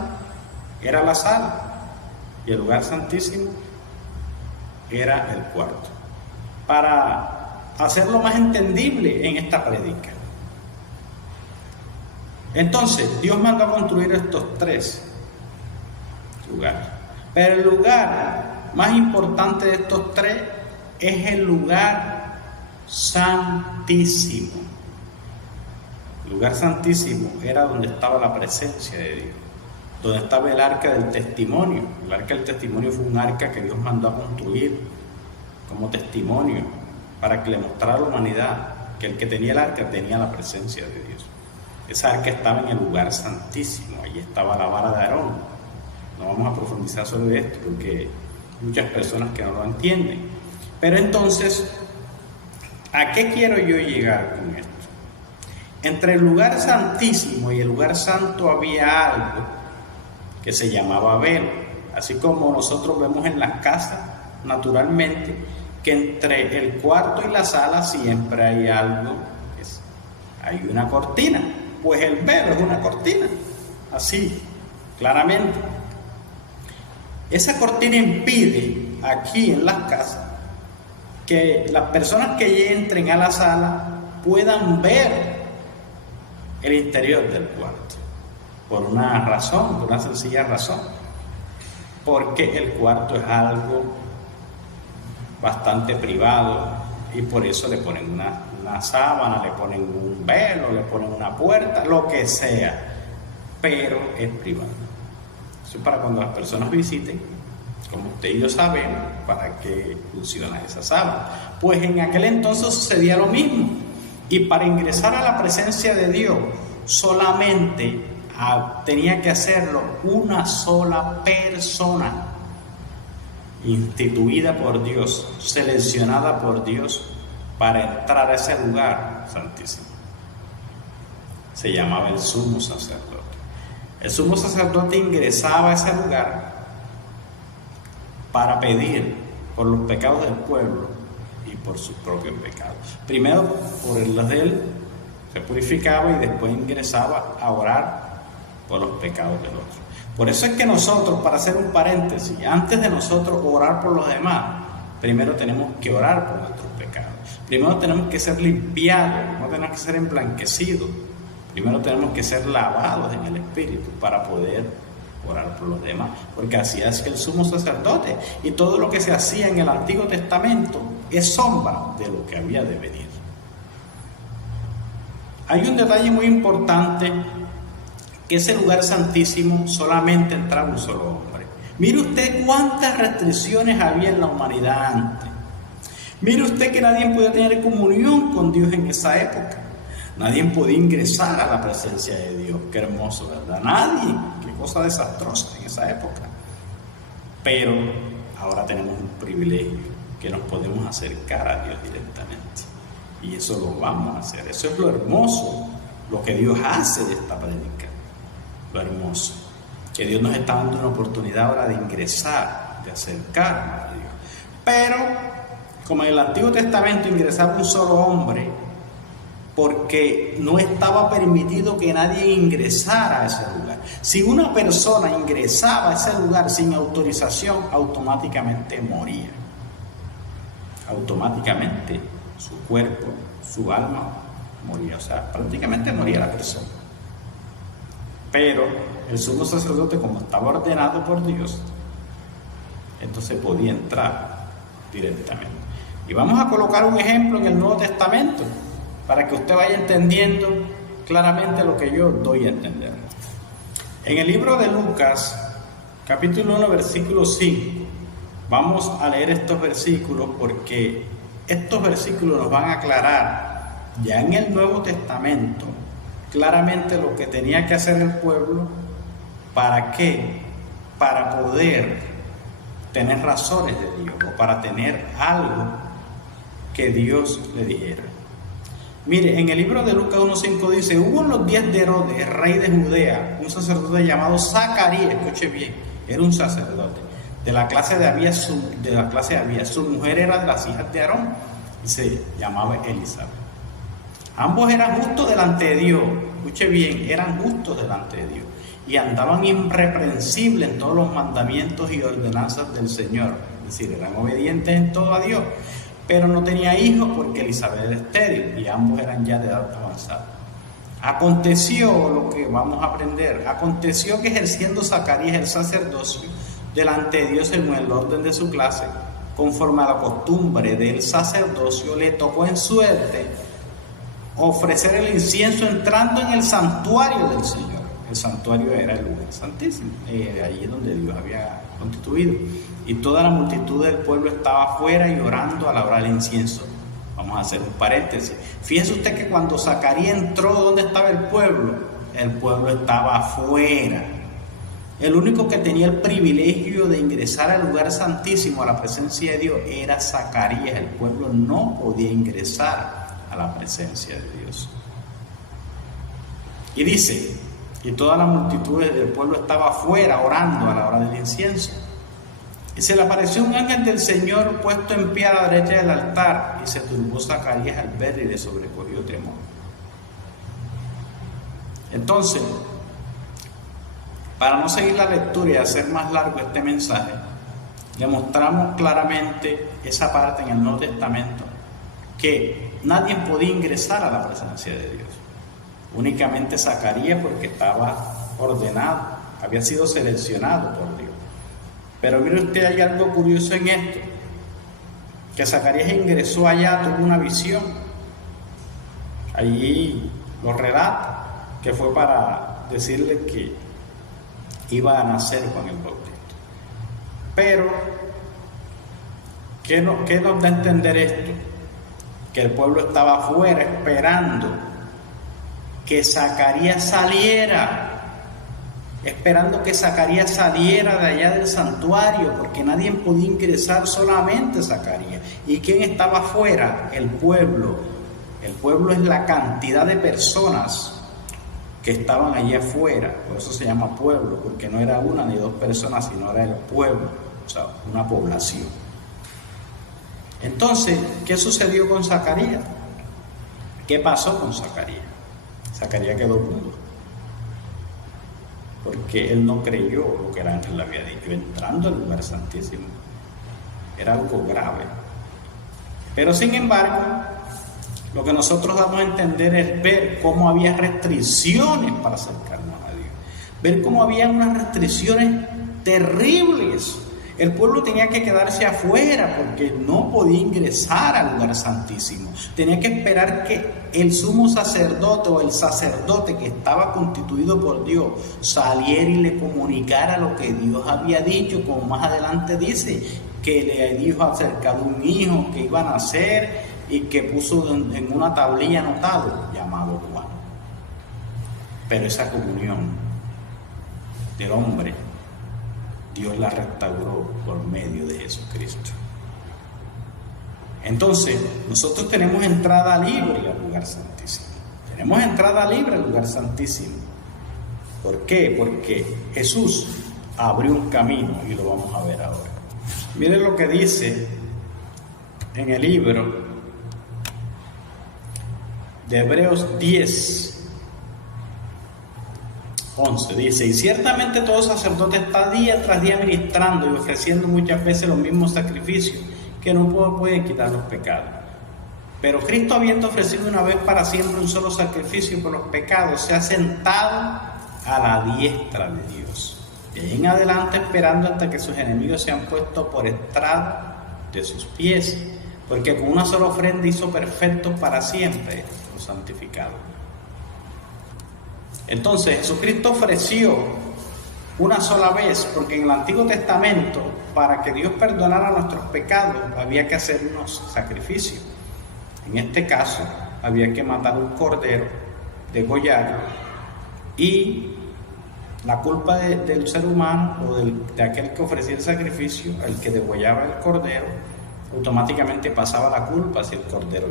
era la sala y el lugar santísimo era el cuarto. Para hacerlo más entendible en esta prédica, entonces Dios mandó a construir estos 3 lugares, pero el lugar más importante de estos 3 es el lugar santísimo. El lugar santísimo era donde estaba la presencia de Dios, donde estaba el arca del testimonio. El arca del testimonio fue un arca que Dios mandó a construir como testimonio para que le mostrara a la humanidad que el que tenía el arca tenía la presencia de Dios. Esa arca estaba en el lugar santísimo, allí estaba la vara de Aarón. No vamos a profundizar sobre esto porque hay muchas personas que no lo entienden. Pero entonces, ¿a qué quiero yo llegar con esto? Entre el lugar santísimo y el lugar santo había algo que se llamaba velo. Así como nosotros vemos en las casas, naturalmente, que entre el cuarto y la sala siempre hay algo, hay una cortina. Pues el velo es una cortina, así, claramente. Esa cortina impide aquí en las casas que las personas que entren a la sala puedan ver el interior del cuarto, por una sencilla razón, porque el cuarto es algo bastante privado y por eso le ponen una sábana, le ponen un velo, le ponen una puerta, lo que sea, pero es privado. Eso es para cuando las personas visiten, como usted y yo sabemos, para qué funciona esa sábana. Pues en aquel entonces sucedía lo mismo. Y para ingresar a la presencia de Dios solamente tenía que hacerlo una sola persona, instituida por Dios, seleccionada por Dios para entrar a ese lugar santísimo. Se llamaba el sumo sacerdote. El sumo sacerdote ingresaba a ese lugar para pedir por los pecados del pueblo y por sus propios pecados. Primero por los de él se purificaba y después ingresaba a orar por los pecados del otro. Por eso es que nosotros, para hacer un paréntesis, antes de nosotros orar por los demás, primero tenemos que orar por nuestros pecados. Primero tenemos que ser limpiados, primero tenemos que ser emblanquecidos, primero tenemos que ser lavados en el Espíritu para poder orar por los demás, porque así es que el sumo sacerdote y todo lo que se hacía en el Antiguo Testamento es sombra de lo que había de venir. Hay un detalle muy importante, que ese lugar santísimo solamente entraba un solo hombre. Mire usted cuántas restricciones había en la humanidad antes. Mire usted que nadie podía tener comunión con Dios en esa época. Nadie podía ingresar a la presencia de Dios. Qué hermoso, ¿verdad? Nadie. Qué cosa desastrosa en esa época. Pero ahora tenemos un privilegio, que nos podemos acercar a Dios directamente. Y eso lo vamos a hacer. Eso es lo hermoso, lo que Dios hace de esta prédica. Lo hermoso, que Dios nos está dando una oportunidad ahora de ingresar, de acercarnos a Dios. Pero, como en el Antiguo Testamento ingresaba un solo hombre, porque no estaba permitido que nadie ingresara a ese lugar. Si una persona ingresaba a ese lugar sin autorización, automáticamente moría. Automáticamente su cuerpo, su alma moría. O sea, prácticamente moría la persona. Pero el sumo sacerdote, como estaba ordenado por Dios, entonces podía entrar directamente. Y vamos a colocar un ejemplo en el Nuevo Testamento para que usted vaya entendiendo claramente lo que yo doy a entender. En el libro de Lucas, capítulo 1, versículo 5, vamos a leer estos versículos porque estos versículos nos van a aclarar ya en el Nuevo Testamento claramente lo que tenía que hacer el pueblo. ¿Para qué? Para poder tener razones de Dios o para tener algo que Dios le dijera. Mire, en el libro de Lucas 1.5 dice: hubo en los días de Herodes, rey de Judea, un sacerdote llamado Zacarías. Escuche bien, era un sacerdote de la clase de Abías. Su mujer era de las hijas de Aarón y se llamaba Elizabeth. Ambos eran justos delante de Dios. Escuche bien, eran justos delante de Dios y andaban irreprensibles en todos los mandamientos y ordenanzas del Señor. Es decir, eran obedientes en todo a Dios, pero no tenía hijos porque Elizabeth era estéril y ambos eran ya de edad avanzada. Aconteció lo que vamos a aprender. Aconteció que ejerciendo Zacarías el sacerdocio delante de Dios según el orden de su clase, conforme a la costumbre del sacerdocio, le tocó en suerte ofrecer el incienso entrando en el santuario del Señor. El santuario era el lugar santísimo, allí es donde Dios había constituido. Y toda la multitud del pueblo estaba afuera y orando a la hora del incienso. Vamos a hacer un paréntesis. Fíjese usted que cuando Zacarías entró, ¿dónde estaba el pueblo? El pueblo estaba afuera. El único que tenía el privilegio de ingresar al lugar santísimo, a la presencia de Dios, era Zacarías. El pueblo no podía ingresar a la presencia de Dios. Y dice: y toda la multitud del pueblo estaba afuera orando a la hora del incienso. Y se le apareció un ángel del Señor puesto en pie a la derecha del altar, y se turbó Zacarías al verle y le sobrecogió temor. Entonces, para no seguir la lectura y hacer más largo este mensaje, le mostramos claramente esa parte en el Nuevo Testamento, que nadie podía ingresar a la presencia de Dios. Únicamente Zacarías, porque estaba ordenado, había sido seleccionado por Dios. Pero mire usted, hay algo curioso en esto, que Zacarías ingresó allá, tuvo una visión. Allí lo relata, que fue para decirle que iba a nacer Juan el Bautista. Pero, ¿qué nos da a entender esto? Que el pueblo estaba afuera esperando que Zacarías saliera, de allá del santuario, porque nadie podía ingresar, solamente Zacarías. ¿Y quién estaba afuera? El pueblo. El pueblo es la cantidad de personas que estaban allí afuera. Por eso se llama pueblo, porque no era una ni dos personas, sino era el pueblo, o sea, una población. Entonces, ¿qué sucedió con Zacarías? ¿Qué pasó con Zacarías? Zacarías quedó mudo, porque él no creyó lo que el ángel le había dicho, entrando al lugar santísimo. Era algo grave. Pero sin embargo, lo que nosotros damos a entender es ver cómo había restricciones para acercarnos a Dios. Ver cómo había unas restricciones terribles. El pueblo tenía que quedarse afuera porque no podía ingresar al lugar santísimo. Tenía que esperar que el sumo sacerdote o el sacerdote que estaba constituido por Dios saliera y le comunicara lo que Dios había dicho, como más adelante dice, que le dijo acerca de un hijo que iba a nacer y que puso en una tablilla anotado, llamado Juan. Pero esa comunión del hombre, Dios la restauró por medio de Jesucristo. Entonces, nosotros tenemos entrada libre al lugar santísimo. Tenemos entrada libre al lugar santísimo. ¿Por qué? Porque Jesús abrió un camino y lo vamos a ver ahora. Miren lo que dice en el libro de Hebreos 10. 11 dice: y ciertamente todo sacerdote está día tras día ministrando y ofreciendo muchas veces los mismos sacrificios que no pueden quitar los pecados. Pero Cristo, habiendo ofrecido una vez para siempre un solo sacrificio por los pecados, se ha sentado a la diestra de Dios. De ahí en adelante esperando hasta que sus enemigos sean puestos por estrado de sus pies, porque con una sola ofrenda hizo perfectos para siempre los santificados. Entonces Jesucristo ofreció una sola vez, porque en el Antiguo Testamento, para que Dios perdonara nuestros pecados, había que hacer unos sacrificios. En este caso, había que matar un cordero, degollarlo, y la culpa del ser humano o de aquel que ofrecía el sacrificio, el que degollaba el cordero, automáticamente pasaba la culpa hacia el cordero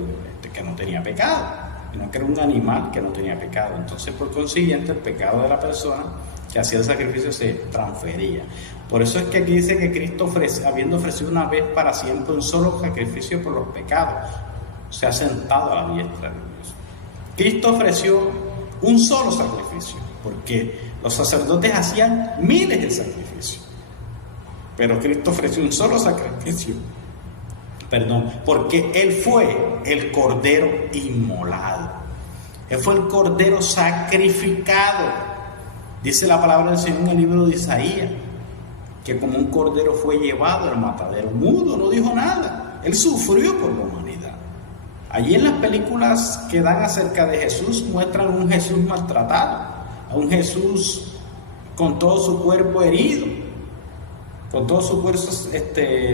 que no tenía pecado, sino que era un animal que no tenía pecado. Entonces, por consiguiente, el pecado de la persona que hacía el sacrificio se transfería. Por eso es que aquí dice que Cristo, habiendo ofrecido una vez para siempre un solo sacrificio por los pecados, se ha sentado a la diestra de Dios. Cristo ofreció un solo sacrificio, porque los sacerdotes hacían miles de sacrificios, pero Cristo ofreció un solo sacrificio, porque Él fue el cordero inmolado, Él fue el cordero sacrificado. Dice la palabra del Señor en el libro de Isaías, que como un cordero fue llevado al matadero, mudo, no dijo nada, Él sufrió por la humanidad. Allí en las películas que dan acerca de Jesús muestran a un Jesús maltratado, a un Jesús con todo su cuerpo herido, con todo su cuerpo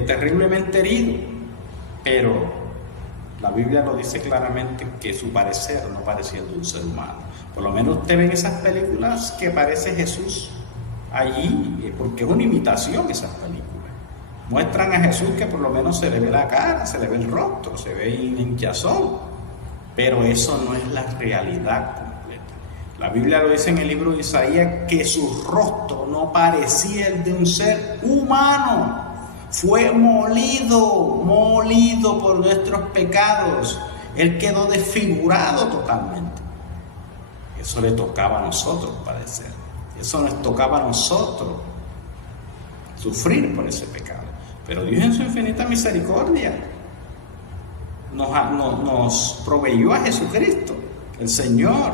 terriblemente herido, pero la Biblia lo dice claramente que su parecer no parecía de un ser humano. Por lo menos usted ve en esas películas que parece Jesús allí, porque es una imitación esas películas. Muestran a Jesús que por lo menos se le ve la cara, se le ve el rostro, se ve hinchazón, pero eso no es la realidad completa. La Biblia lo dice en el libro de Isaías que su rostro no parecía el de un ser humano. Fue molido por nuestros pecados. Él quedó desfigurado totalmente. Eso le tocaba a nosotros padecer. Eso nos tocaba a nosotros sufrir por ese pecado. Pero Dios en su infinita misericordia nos proveyó a Jesucristo, el Señor.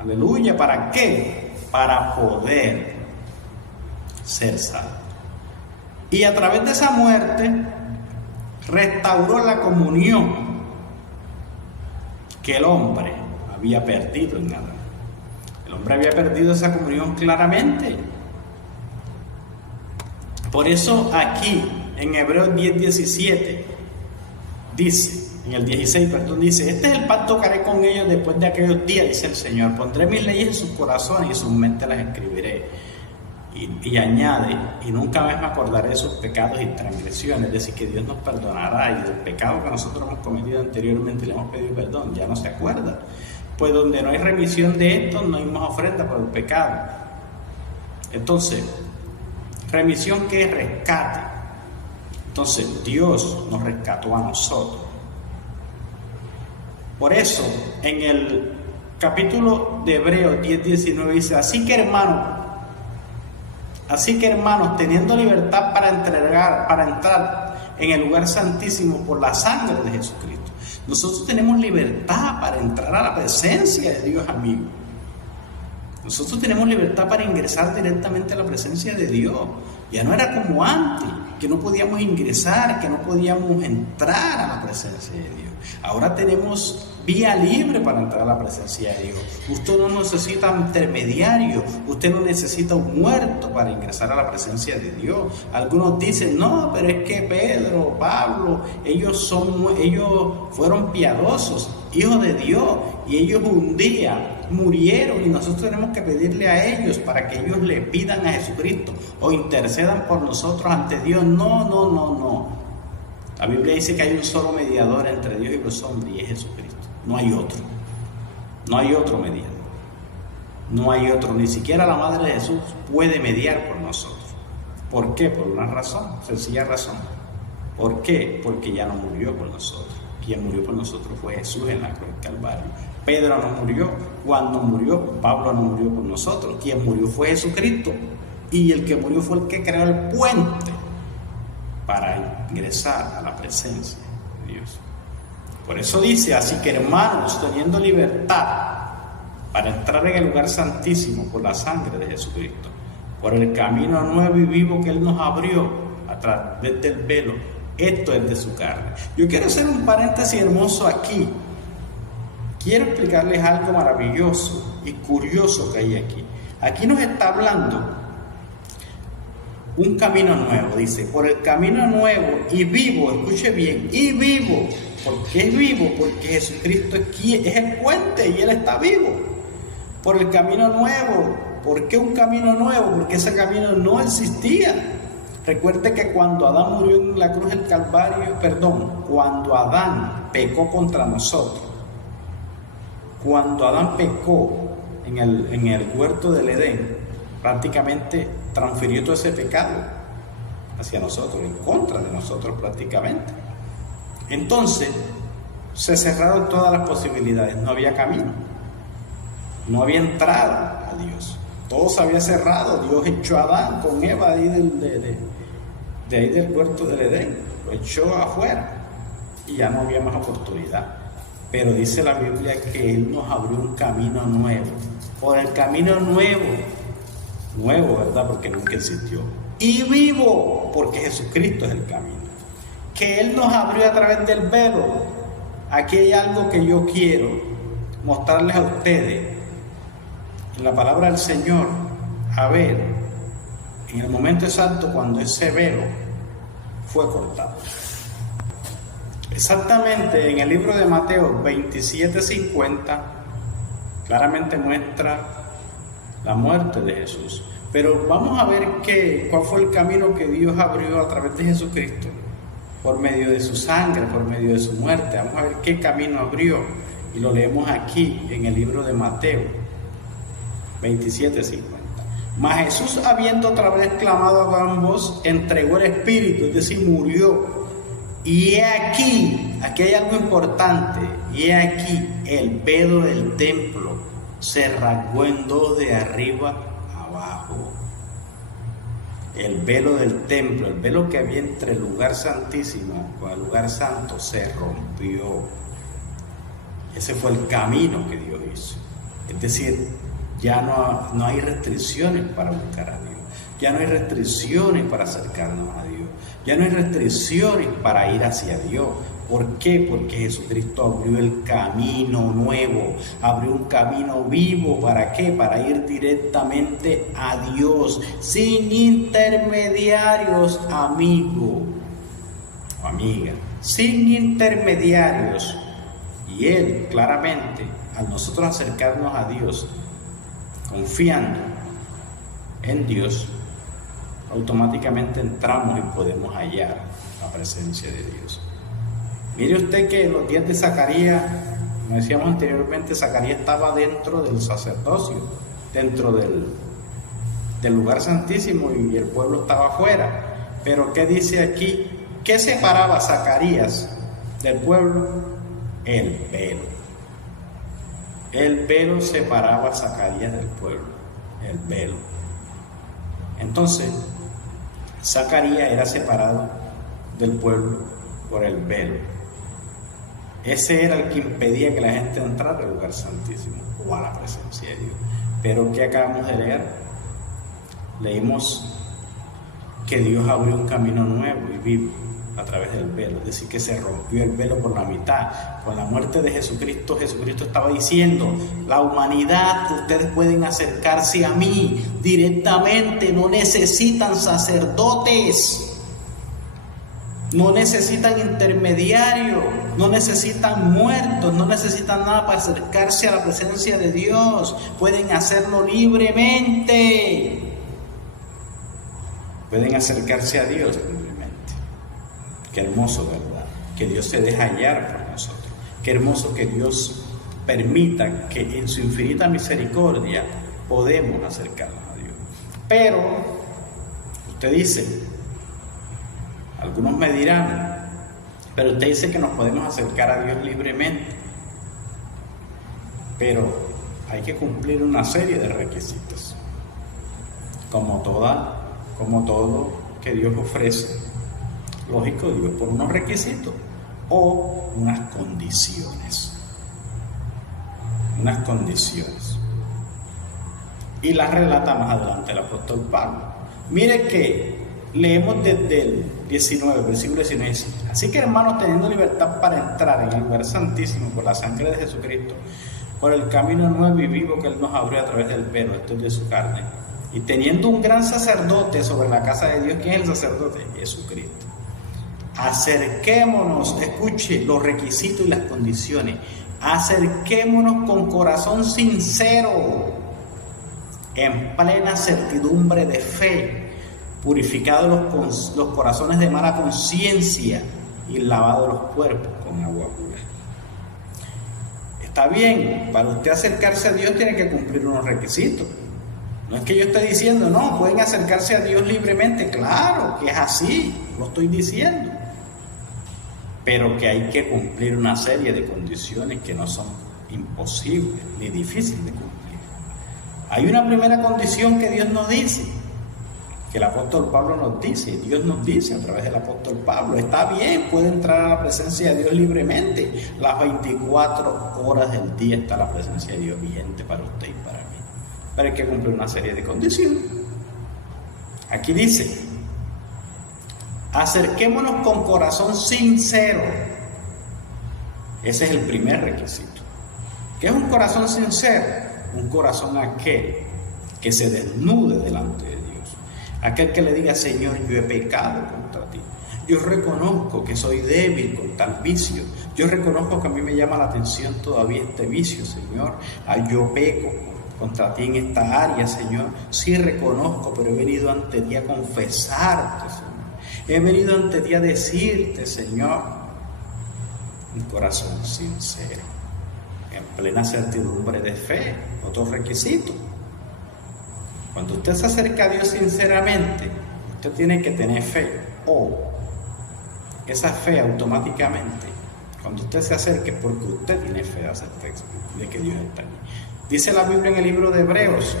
Aleluya. ¿Para qué? Para poder ser salvo. Y a través de esa muerte restauró la comunión que el hombre había perdido en Adán. El hombre había perdido esa comunión claramente. Por eso aquí en Hebreos 10:17 dice, en el 16, dice: este es el pacto que haré con ellos después de aquellos días, dice el Señor. Pondré mis leyes en sus corazones y en sus mentes las escribiré. Y añade: y nunca más me acordaré de sus pecados y transgresiones. Es decir, que Dios nos perdonará, y del pecado que nosotros hemos cometido anteriormente le hemos pedido perdón, ya no se acuerda. Pues donde no hay remisión de esto, no hay más ofrenda por el pecado. Entonces, remisión, que es rescate. Entonces Dios nos rescató a nosotros. Por eso en el capítulo de Hebreos 10:19 dice: así que hermanos, teniendo libertad para entrar en el lugar santísimo por la sangre de Jesucristo. Nosotros tenemos libertad para entrar a la presencia de Dios, amigo. Nosotros tenemos libertad para ingresar directamente a la presencia de Dios. Ya no era como antes, que no podíamos ingresar, que no podíamos entrar a la presencia de Dios. Ahora tenemos vía libre para entrar a la presencia de Dios. Usted no necesita un intermediario, usted no necesita un muerto para ingresar a la presencia de Dios. Algunos dicen: no, pero es que Pedro, Pablo, ellos fueron piadosos, hijos de Dios, y ellos un día murieron y nosotros tenemos que pedirle a ellos para que ellos le pidan a Jesucristo o intercedan por nosotros ante Dios. No. La Biblia dice que hay un solo mediador entre Dios y los hombres, y es Jesucristo. No hay otro. No hay otro mediador. No hay otro. Ni siquiera la Madre de Jesús puede mediar por nosotros. ¿Por qué? Por una razón, sencilla razón. ¿Por qué? Porque ya no murió por nosotros. Quien murió por nosotros fue Jesús en la cruz del Calvario. Pedro no murió. Juan no murió. Pablo no murió por nosotros. Quien murió fue Jesucristo. Y el que murió fue el que creó el puente para ingresar a la presencia de Dios. Por eso dice: así que hermanos, teniendo libertad para entrar en el lugar santísimo por la sangre de Jesucristo, por el camino nuevo y vivo que Él nos abrió a través del velo, esto es de su carne. Yo quiero hacer un paréntesis hermoso aquí. Quiero explicarles algo maravilloso y curioso que hay aquí. Aquí nos está hablando un camino nuevo, dice: por el camino nuevo y vivo, escuche bien, y vivo. ¿Por qué es vivo? Porque Jesucristo es el puente y Él está vivo. Por el camino nuevo. ¿Por qué un camino nuevo? Porque ese camino no existía. Recuerde que cuando Adán murió en la cruz del Calvario, cuando Adán pecó contra nosotros, cuando Adán pecó en el huerto del Edén, prácticamente transfirió todo ese pecado hacia nosotros, en contra de nosotros prácticamente. Entonces se cerraron todas las posibilidades, no había camino, no había entrada a Dios, todo se había cerrado. Dios echó a Adán con Eva de ahí del huerto del Edén, lo echó afuera y ya no había más oportunidad. Pero dice la Biblia que Él nos abrió un camino nuevo, por el camino nuevo, ¿verdad? Porque nunca existió, y vivo, porque Jesucristo es el camino, que Él nos abrió a través del velo. Aquí hay algo que yo quiero mostrarles a ustedes en la palabra del Señor, a ver, en el momento exacto cuando ese velo fue cortado. Exactamente en el libro de Mateo 27:50 claramente muestra la muerte de Jesús. Pero vamos a ver cuál fue el camino que Dios abrió a través de Jesucristo, por medio de su sangre, por medio de su muerte. Vamos a ver qué camino abrió, y lo leemos aquí en el libro de Mateo 27:50. Mas Jesús, habiendo otra vez clamado a gran voz, entregó el espíritu, es decir, murió. Y he aquí hay algo importante, y he aquí el velo del templo se rasgó en dos de arriba abajo. El velo del templo, el velo que había entre el lugar santísimo con el lugar santo, se rompió. Ese fue el camino que Dios hizo. Es decir, ya no hay restricciones para buscar a Dios. Ya no hay restricciones para acercarnos a Dios. Ya no hay restricciones para ir hacia Dios. ¿Por qué? Porque Jesucristo abrió el camino nuevo, abrió un camino vivo. ¿Para qué? Para ir directamente a Dios, sin intermediarios, amigo o amiga, sin intermediarios. Y Él, claramente, al nosotros acercarnos a Dios, confiando en Dios, automáticamente entramos y podemos hallar la presencia de Dios. Mire usted que en los días de Zacarías, como decíamos anteriormente, Zacarías estaba dentro del sacerdocio, dentro del lugar santísimo, y el pueblo estaba afuera. Pero ¿qué dice aquí ¿Qué separaba a Zacarías del pueblo? El velo. El velo separaba a Zacarías del pueblo. El velo. Entonces, Zacarías era separado del pueblo por el velo. Ese era el que impedía que la gente entrara al lugar santísimo o a la presencia de Dios. Pero ¿qué acabamos de leer? Leímos que Dios abrió un camino nuevo y vivo a través del velo, es decir, que se rompió el velo por la mitad. Con la muerte de Jesucristo, Jesucristo estaba diciendo: la humanidad, ustedes pueden acercarse a mí directamente, no necesitan sacerdotes, no necesitan intermediarios, no necesitan muertos, no necesitan nada para acercarse a la presencia de Dios, pueden hacerlo libremente. Pueden acercarse a Dios libremente. Qué hermoso, ¿verdad? Que Dios se deja hallar por nosotros. Qué hermoso que Dios permita que en su infinita misericordia podemos acercarnos a Dios. Pero, usted dice, algunos me dirán, pero usted dice que nos podemos acercar a Dios libremente. Pero hay que cumplir una serie de requisitos. Como todo que Dios ofrece, lógico, Dios pone unos requisitos o unas condiciones. Unas condiciones. Y las relata más adelante el apóstol Pablo. Mire que leemos desde el 19, versículo 19. Así que, hermanos, teniendo libertad para entrar en el lugar santísimo por la sangre de Jesucristo, por el camino nuevo y vivo que Él nos abrió a través del velo, esto es de su carne, y teniendo un gran sacerdote sobre la casa de Dios. ¿Quién es el sacerdote? Jesucristo. Acerquémonos, escuche los requisitos y las condiciones. Acerquémonos con corazón sincero, en plena certidumbre de fe, purificados los corazones de mala conciencia y lavados los cuerpos con agua pura. Está bien, para usted acercarse a Dios tiene que cumplir unos requisitos. No es que yo esté diciendo, no, pueden acercarse a Dios libremente. Claro que es así, lo estoy diciendo. Pero que hay que cumplir una serie de condiciones que no son imposibles ni difíciles de cumplir. Hay una primera condición que Dios nos dice, que el apóstol Pablo nos dice, Dios nos dice a través del apóstol Pablo: está bien, puede entrar a la presencia de Dios libremente. Las 24 horas del día está la presencia de Dios vigente para usted y para mí. Pero hay que cumplir una serie de condiciones. Aquí dice: acerquémonos con corazón sincero. Ese es el primer requisito. ¿Qué es un corazón sincero? Un corazón aquel que se desnude delante de Dios. Aquel que le diga: Señor, yo he pecado contra ti. Yo reconozco que soy débil con tal vicio. Yo reconozco que a mí me llama la atención todavía este vicio, Señor. Yo peco contra ti en esta área, Señor. Sí reconozco, pero he venido ante ti a confesarte, Señor. He venido ante ti a decirte, Señor, un corazón sincero, en plena certidumbre de fe. Otro requisito: cuando usted se acerca a Dios sinceramente, usted tiene que tener fe, o esa fe automáticamente, cuando usted se acerque, porque usted tiene fe de que Dios está allí. Dice la Biblia en el libro de Hebreos: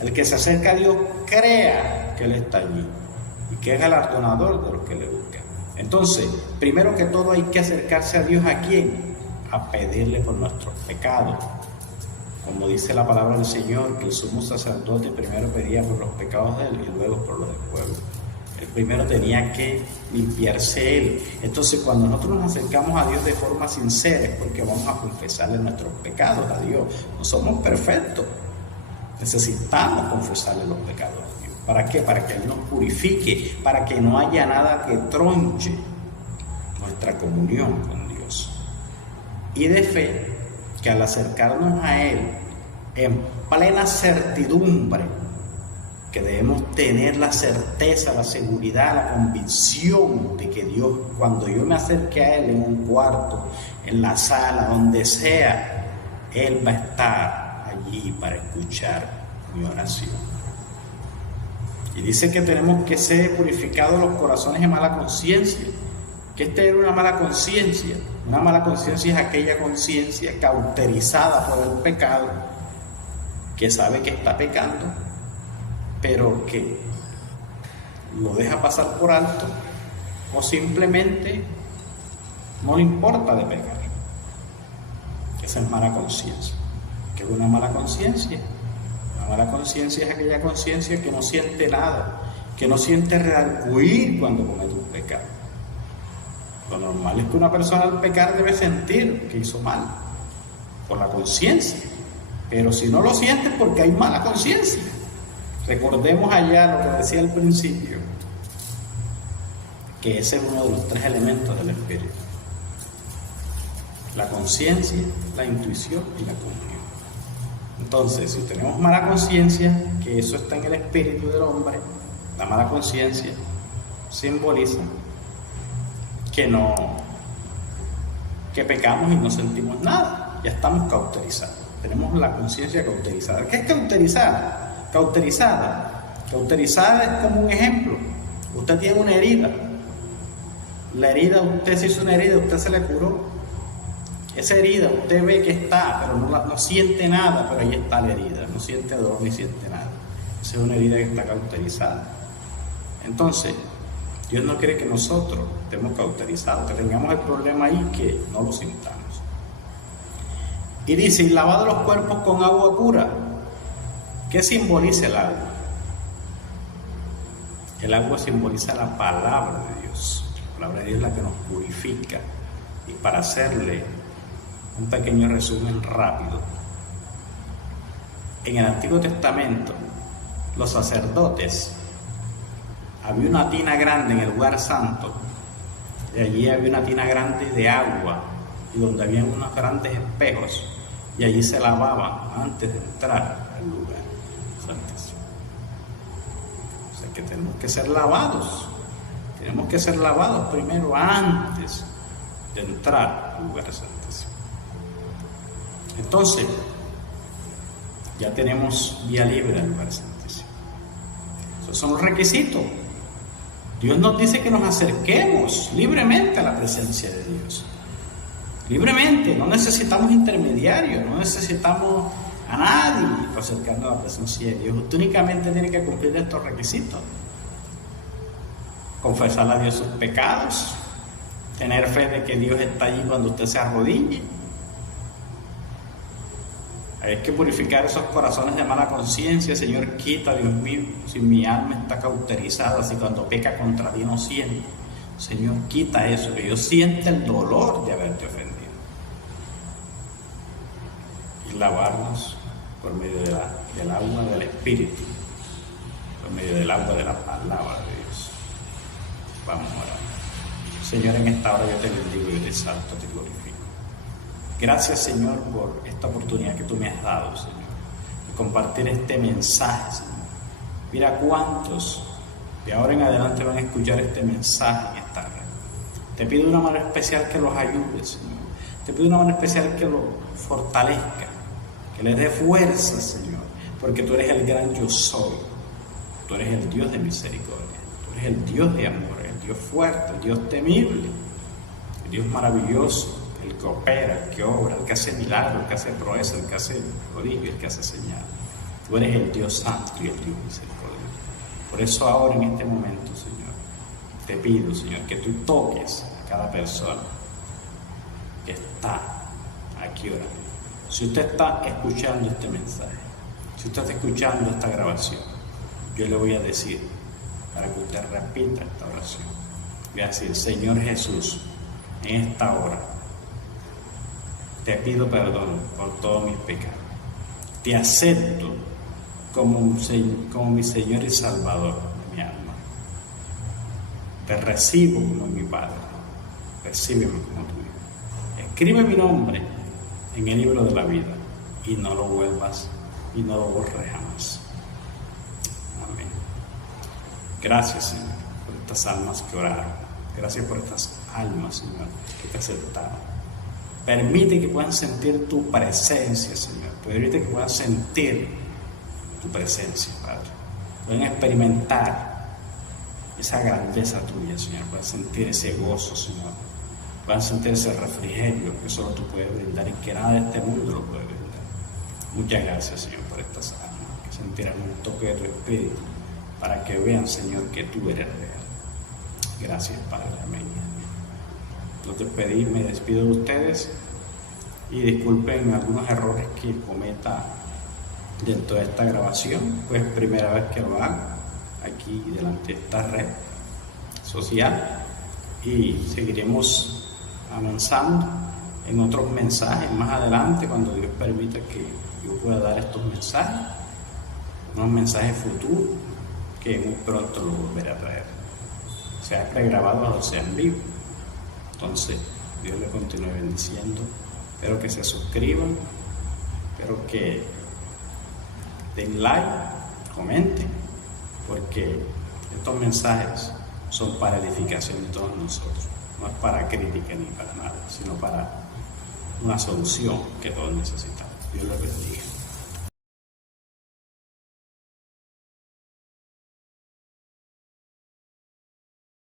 el que se acerca a Dios crea que Él está allí y que es galardonador de los que le buscan. Entonces, primero que todo hay que acercarse a Dios. ¿A quién? A pedirle por nuestros pecados. Como dice la palabra del Señor, que el sumo sacerdote primero pedía por los pecados de él y luego por los del pueblo. El primero tenía que limpiarse él. Entonces, cuando nosotros nos acercamos a Dios de forma sincera, es porque vamos a confesarle nuestros pecados a Dios. No somos perfectos. Necesitamos confesarle los pecados a Dios. ¿Para qué? Para que Él nos purifique, para que no haya nada que tronche nuestra comunión con Dios. Y de fe, que al acercarnos a Él en plena certidumbre, que debemos tener la certeza, la seguridad, la convicción de que Dios, cuando yo me acerque a Él en un cuarto, en la sala, donde sea, Él va a estar allí para escuchar mi oración. Y dice que tenemos que ser purificados los corazones de mala conciencia. ¿Qué es tener una mala conciencia? Una mala conciencia es aquella conciencia cauterizada por el pecado, que sabe que está pecando, pero que lo deja pasar por alto o simplemente no le importa de pecar. Esa es mala conciencia. ¿Qué es una mala conciencia? Una mala conciencia es aquella conciencia que no siente nada, que no siente redarguir cuando comete un pecado. Lo normal es que una persona al pecar debe sentir que hizo mal, por la conciencia. Pero si no lo siente es porque hay mala conciencia. Recordemos allá lo que decía al principio, que ese es uno de los 3 elementos del espíritu: la conciencia, la intuición y la comunión. Entonces, si tenemos mala conciencia, que eso está en el espíritu del hombre, la mala conciencia simboliza que pecamos y no sentimos nada, ya estamos cauterizados, tenemos la conciencia cauterizada. ¿Qué es cauterizada? Cauterizada es como un ejemplo. Usted tiene una herida, la herida, usted se hizo una herida, usted se le curó. Esa herida usted ve que está, pero no siente nada, pero ahí está la herida, no siente dolor ni siente nada. Esa es una herida que está cauterizada. Entonces, Dios no quiere que nosotros estemos cauterizados, que tengamos el problema ahí, que no lo sintamos. Y dice, y lavado los cuerpos con agua pura. ¿Qué simboliza el agua? El agua simboliza la palabra de Dios. La palabra de Dios es la que nos purifica. Y para hacerle un pequeño resumen rápido, en el Antiguo Testamento, los sacerdotes, había una tina grande en el lugar santo, y allí había una tina grande de agua, y donde había unos grandes espejos, y allí se lavaban antes de entrar al lugar santísimo. O sea que tenemos que ser lavados primero antes de entrar al lugar santísimo. Entonces, ya tenemos vía libre al lugar santísimo. Esos son los requisitos. Dios nos dice que nos acerquemos libremente a la presencia de Dios. Libremente, no necesitamos intermediarios, no necesitamos a nadie para acercarnos a la presencia de Dios. Usted únicamente tiene que cumplir estos requisitos: confesar a Dios sus pecados, tener fe de que Dios está allí cuando usted se arrodille. Hay que purificar esos corazones de mala conciencia. Señor, quita, Dios mío, si mi alma está cauterizada, si cuando peca contra ti no siento. Señor, quita eso, que yo sienta el dolor de haberte ofendido. Y lavarnos por medio del agua del Espíritu, por medio del agua de la palabra de Dios. Vamos a orar. Señor, en esta hora yo te bendigo y te exalto, te glorifico. Gracias, Señor, por esta oportunidad que tú me has dado, Señor, de compartir este mensaje, Señor. Mira cuántos de ahora en adelante van a escuchar este mensaje en esta red. Te pido de una manera especial que los ayudes, Señor. Te pido de una manera especial que los fortalezca, que les dé fuerza, Señor, porque tú eres el gran yo soy. Tú eres el Dios de misericordia, tú eres el Dios de amor, el Dios fuerte, el Dios temible, el Dios maravilloso, el que opera, el que obra, el que hace milagros, el que hace proeza, el que hace prodigio, el que hace señal. Tú eres el Dios santo y el Dios misericordioso. Por eso ahora en este momento, Señor, te pido, Señor, que tú toques a cada persona que está aquí orando. Si usted está escuchando este mensaje, si usted está escuchando esta grabación, yo le voy a decir, para que usted repita esta oración, voy a decir: Señor Jesús, en esta hora te pido perdón por todos mis pecados. Te acepto como mi Señor y Salvador de mi alma. Te recibo como mi Padre. Recíbeme como tu Hijo. Escribe mi nombre en el libro de la vida y no lo vuelvas y no lo borres jamás. Amén. Gracias, Señor, por estas almas que oraron. Gracias por estas almas, Señor, que te aceptaron. Permite que puedan sentir tu presencia, Señor. Permite que puedan sentir tu presencia, Padre. pueden experimentar esa grandeza tuya, Señor, pueden sentir ese gozo, Señor, pueden sentir ese refrigerio que solo tú puedes brindar y que nada de este mundo lo puede brindar. Muchas gracias, Señor, por estas almas que sentirán un toque de tu Espíritu para que vean, Señor, que tú eres real. Gracias, Padre. Amén. Los despedí, me despido de ustedes y disculpen algunos errores que cometa dentro de esta grabación, pues primera vez que lo hago aquí delante de esta red social, y seguiremos avanzando en otros mensajes más adelante cuando Dios permita que yo pueda dar estos mensajes, unos mensajes futuros que muy pronto lo volveré a traer, sea pregrabado o sea en vivo. Entonces Dios le continúe bendiciendo. Espero que se suscriban, espero que den like, comenten, porque estos mensajes son para edificación de todos nosotros, no es para crítica ni para nada, sino para una solución que todos necesitamos. Dios los bendiga.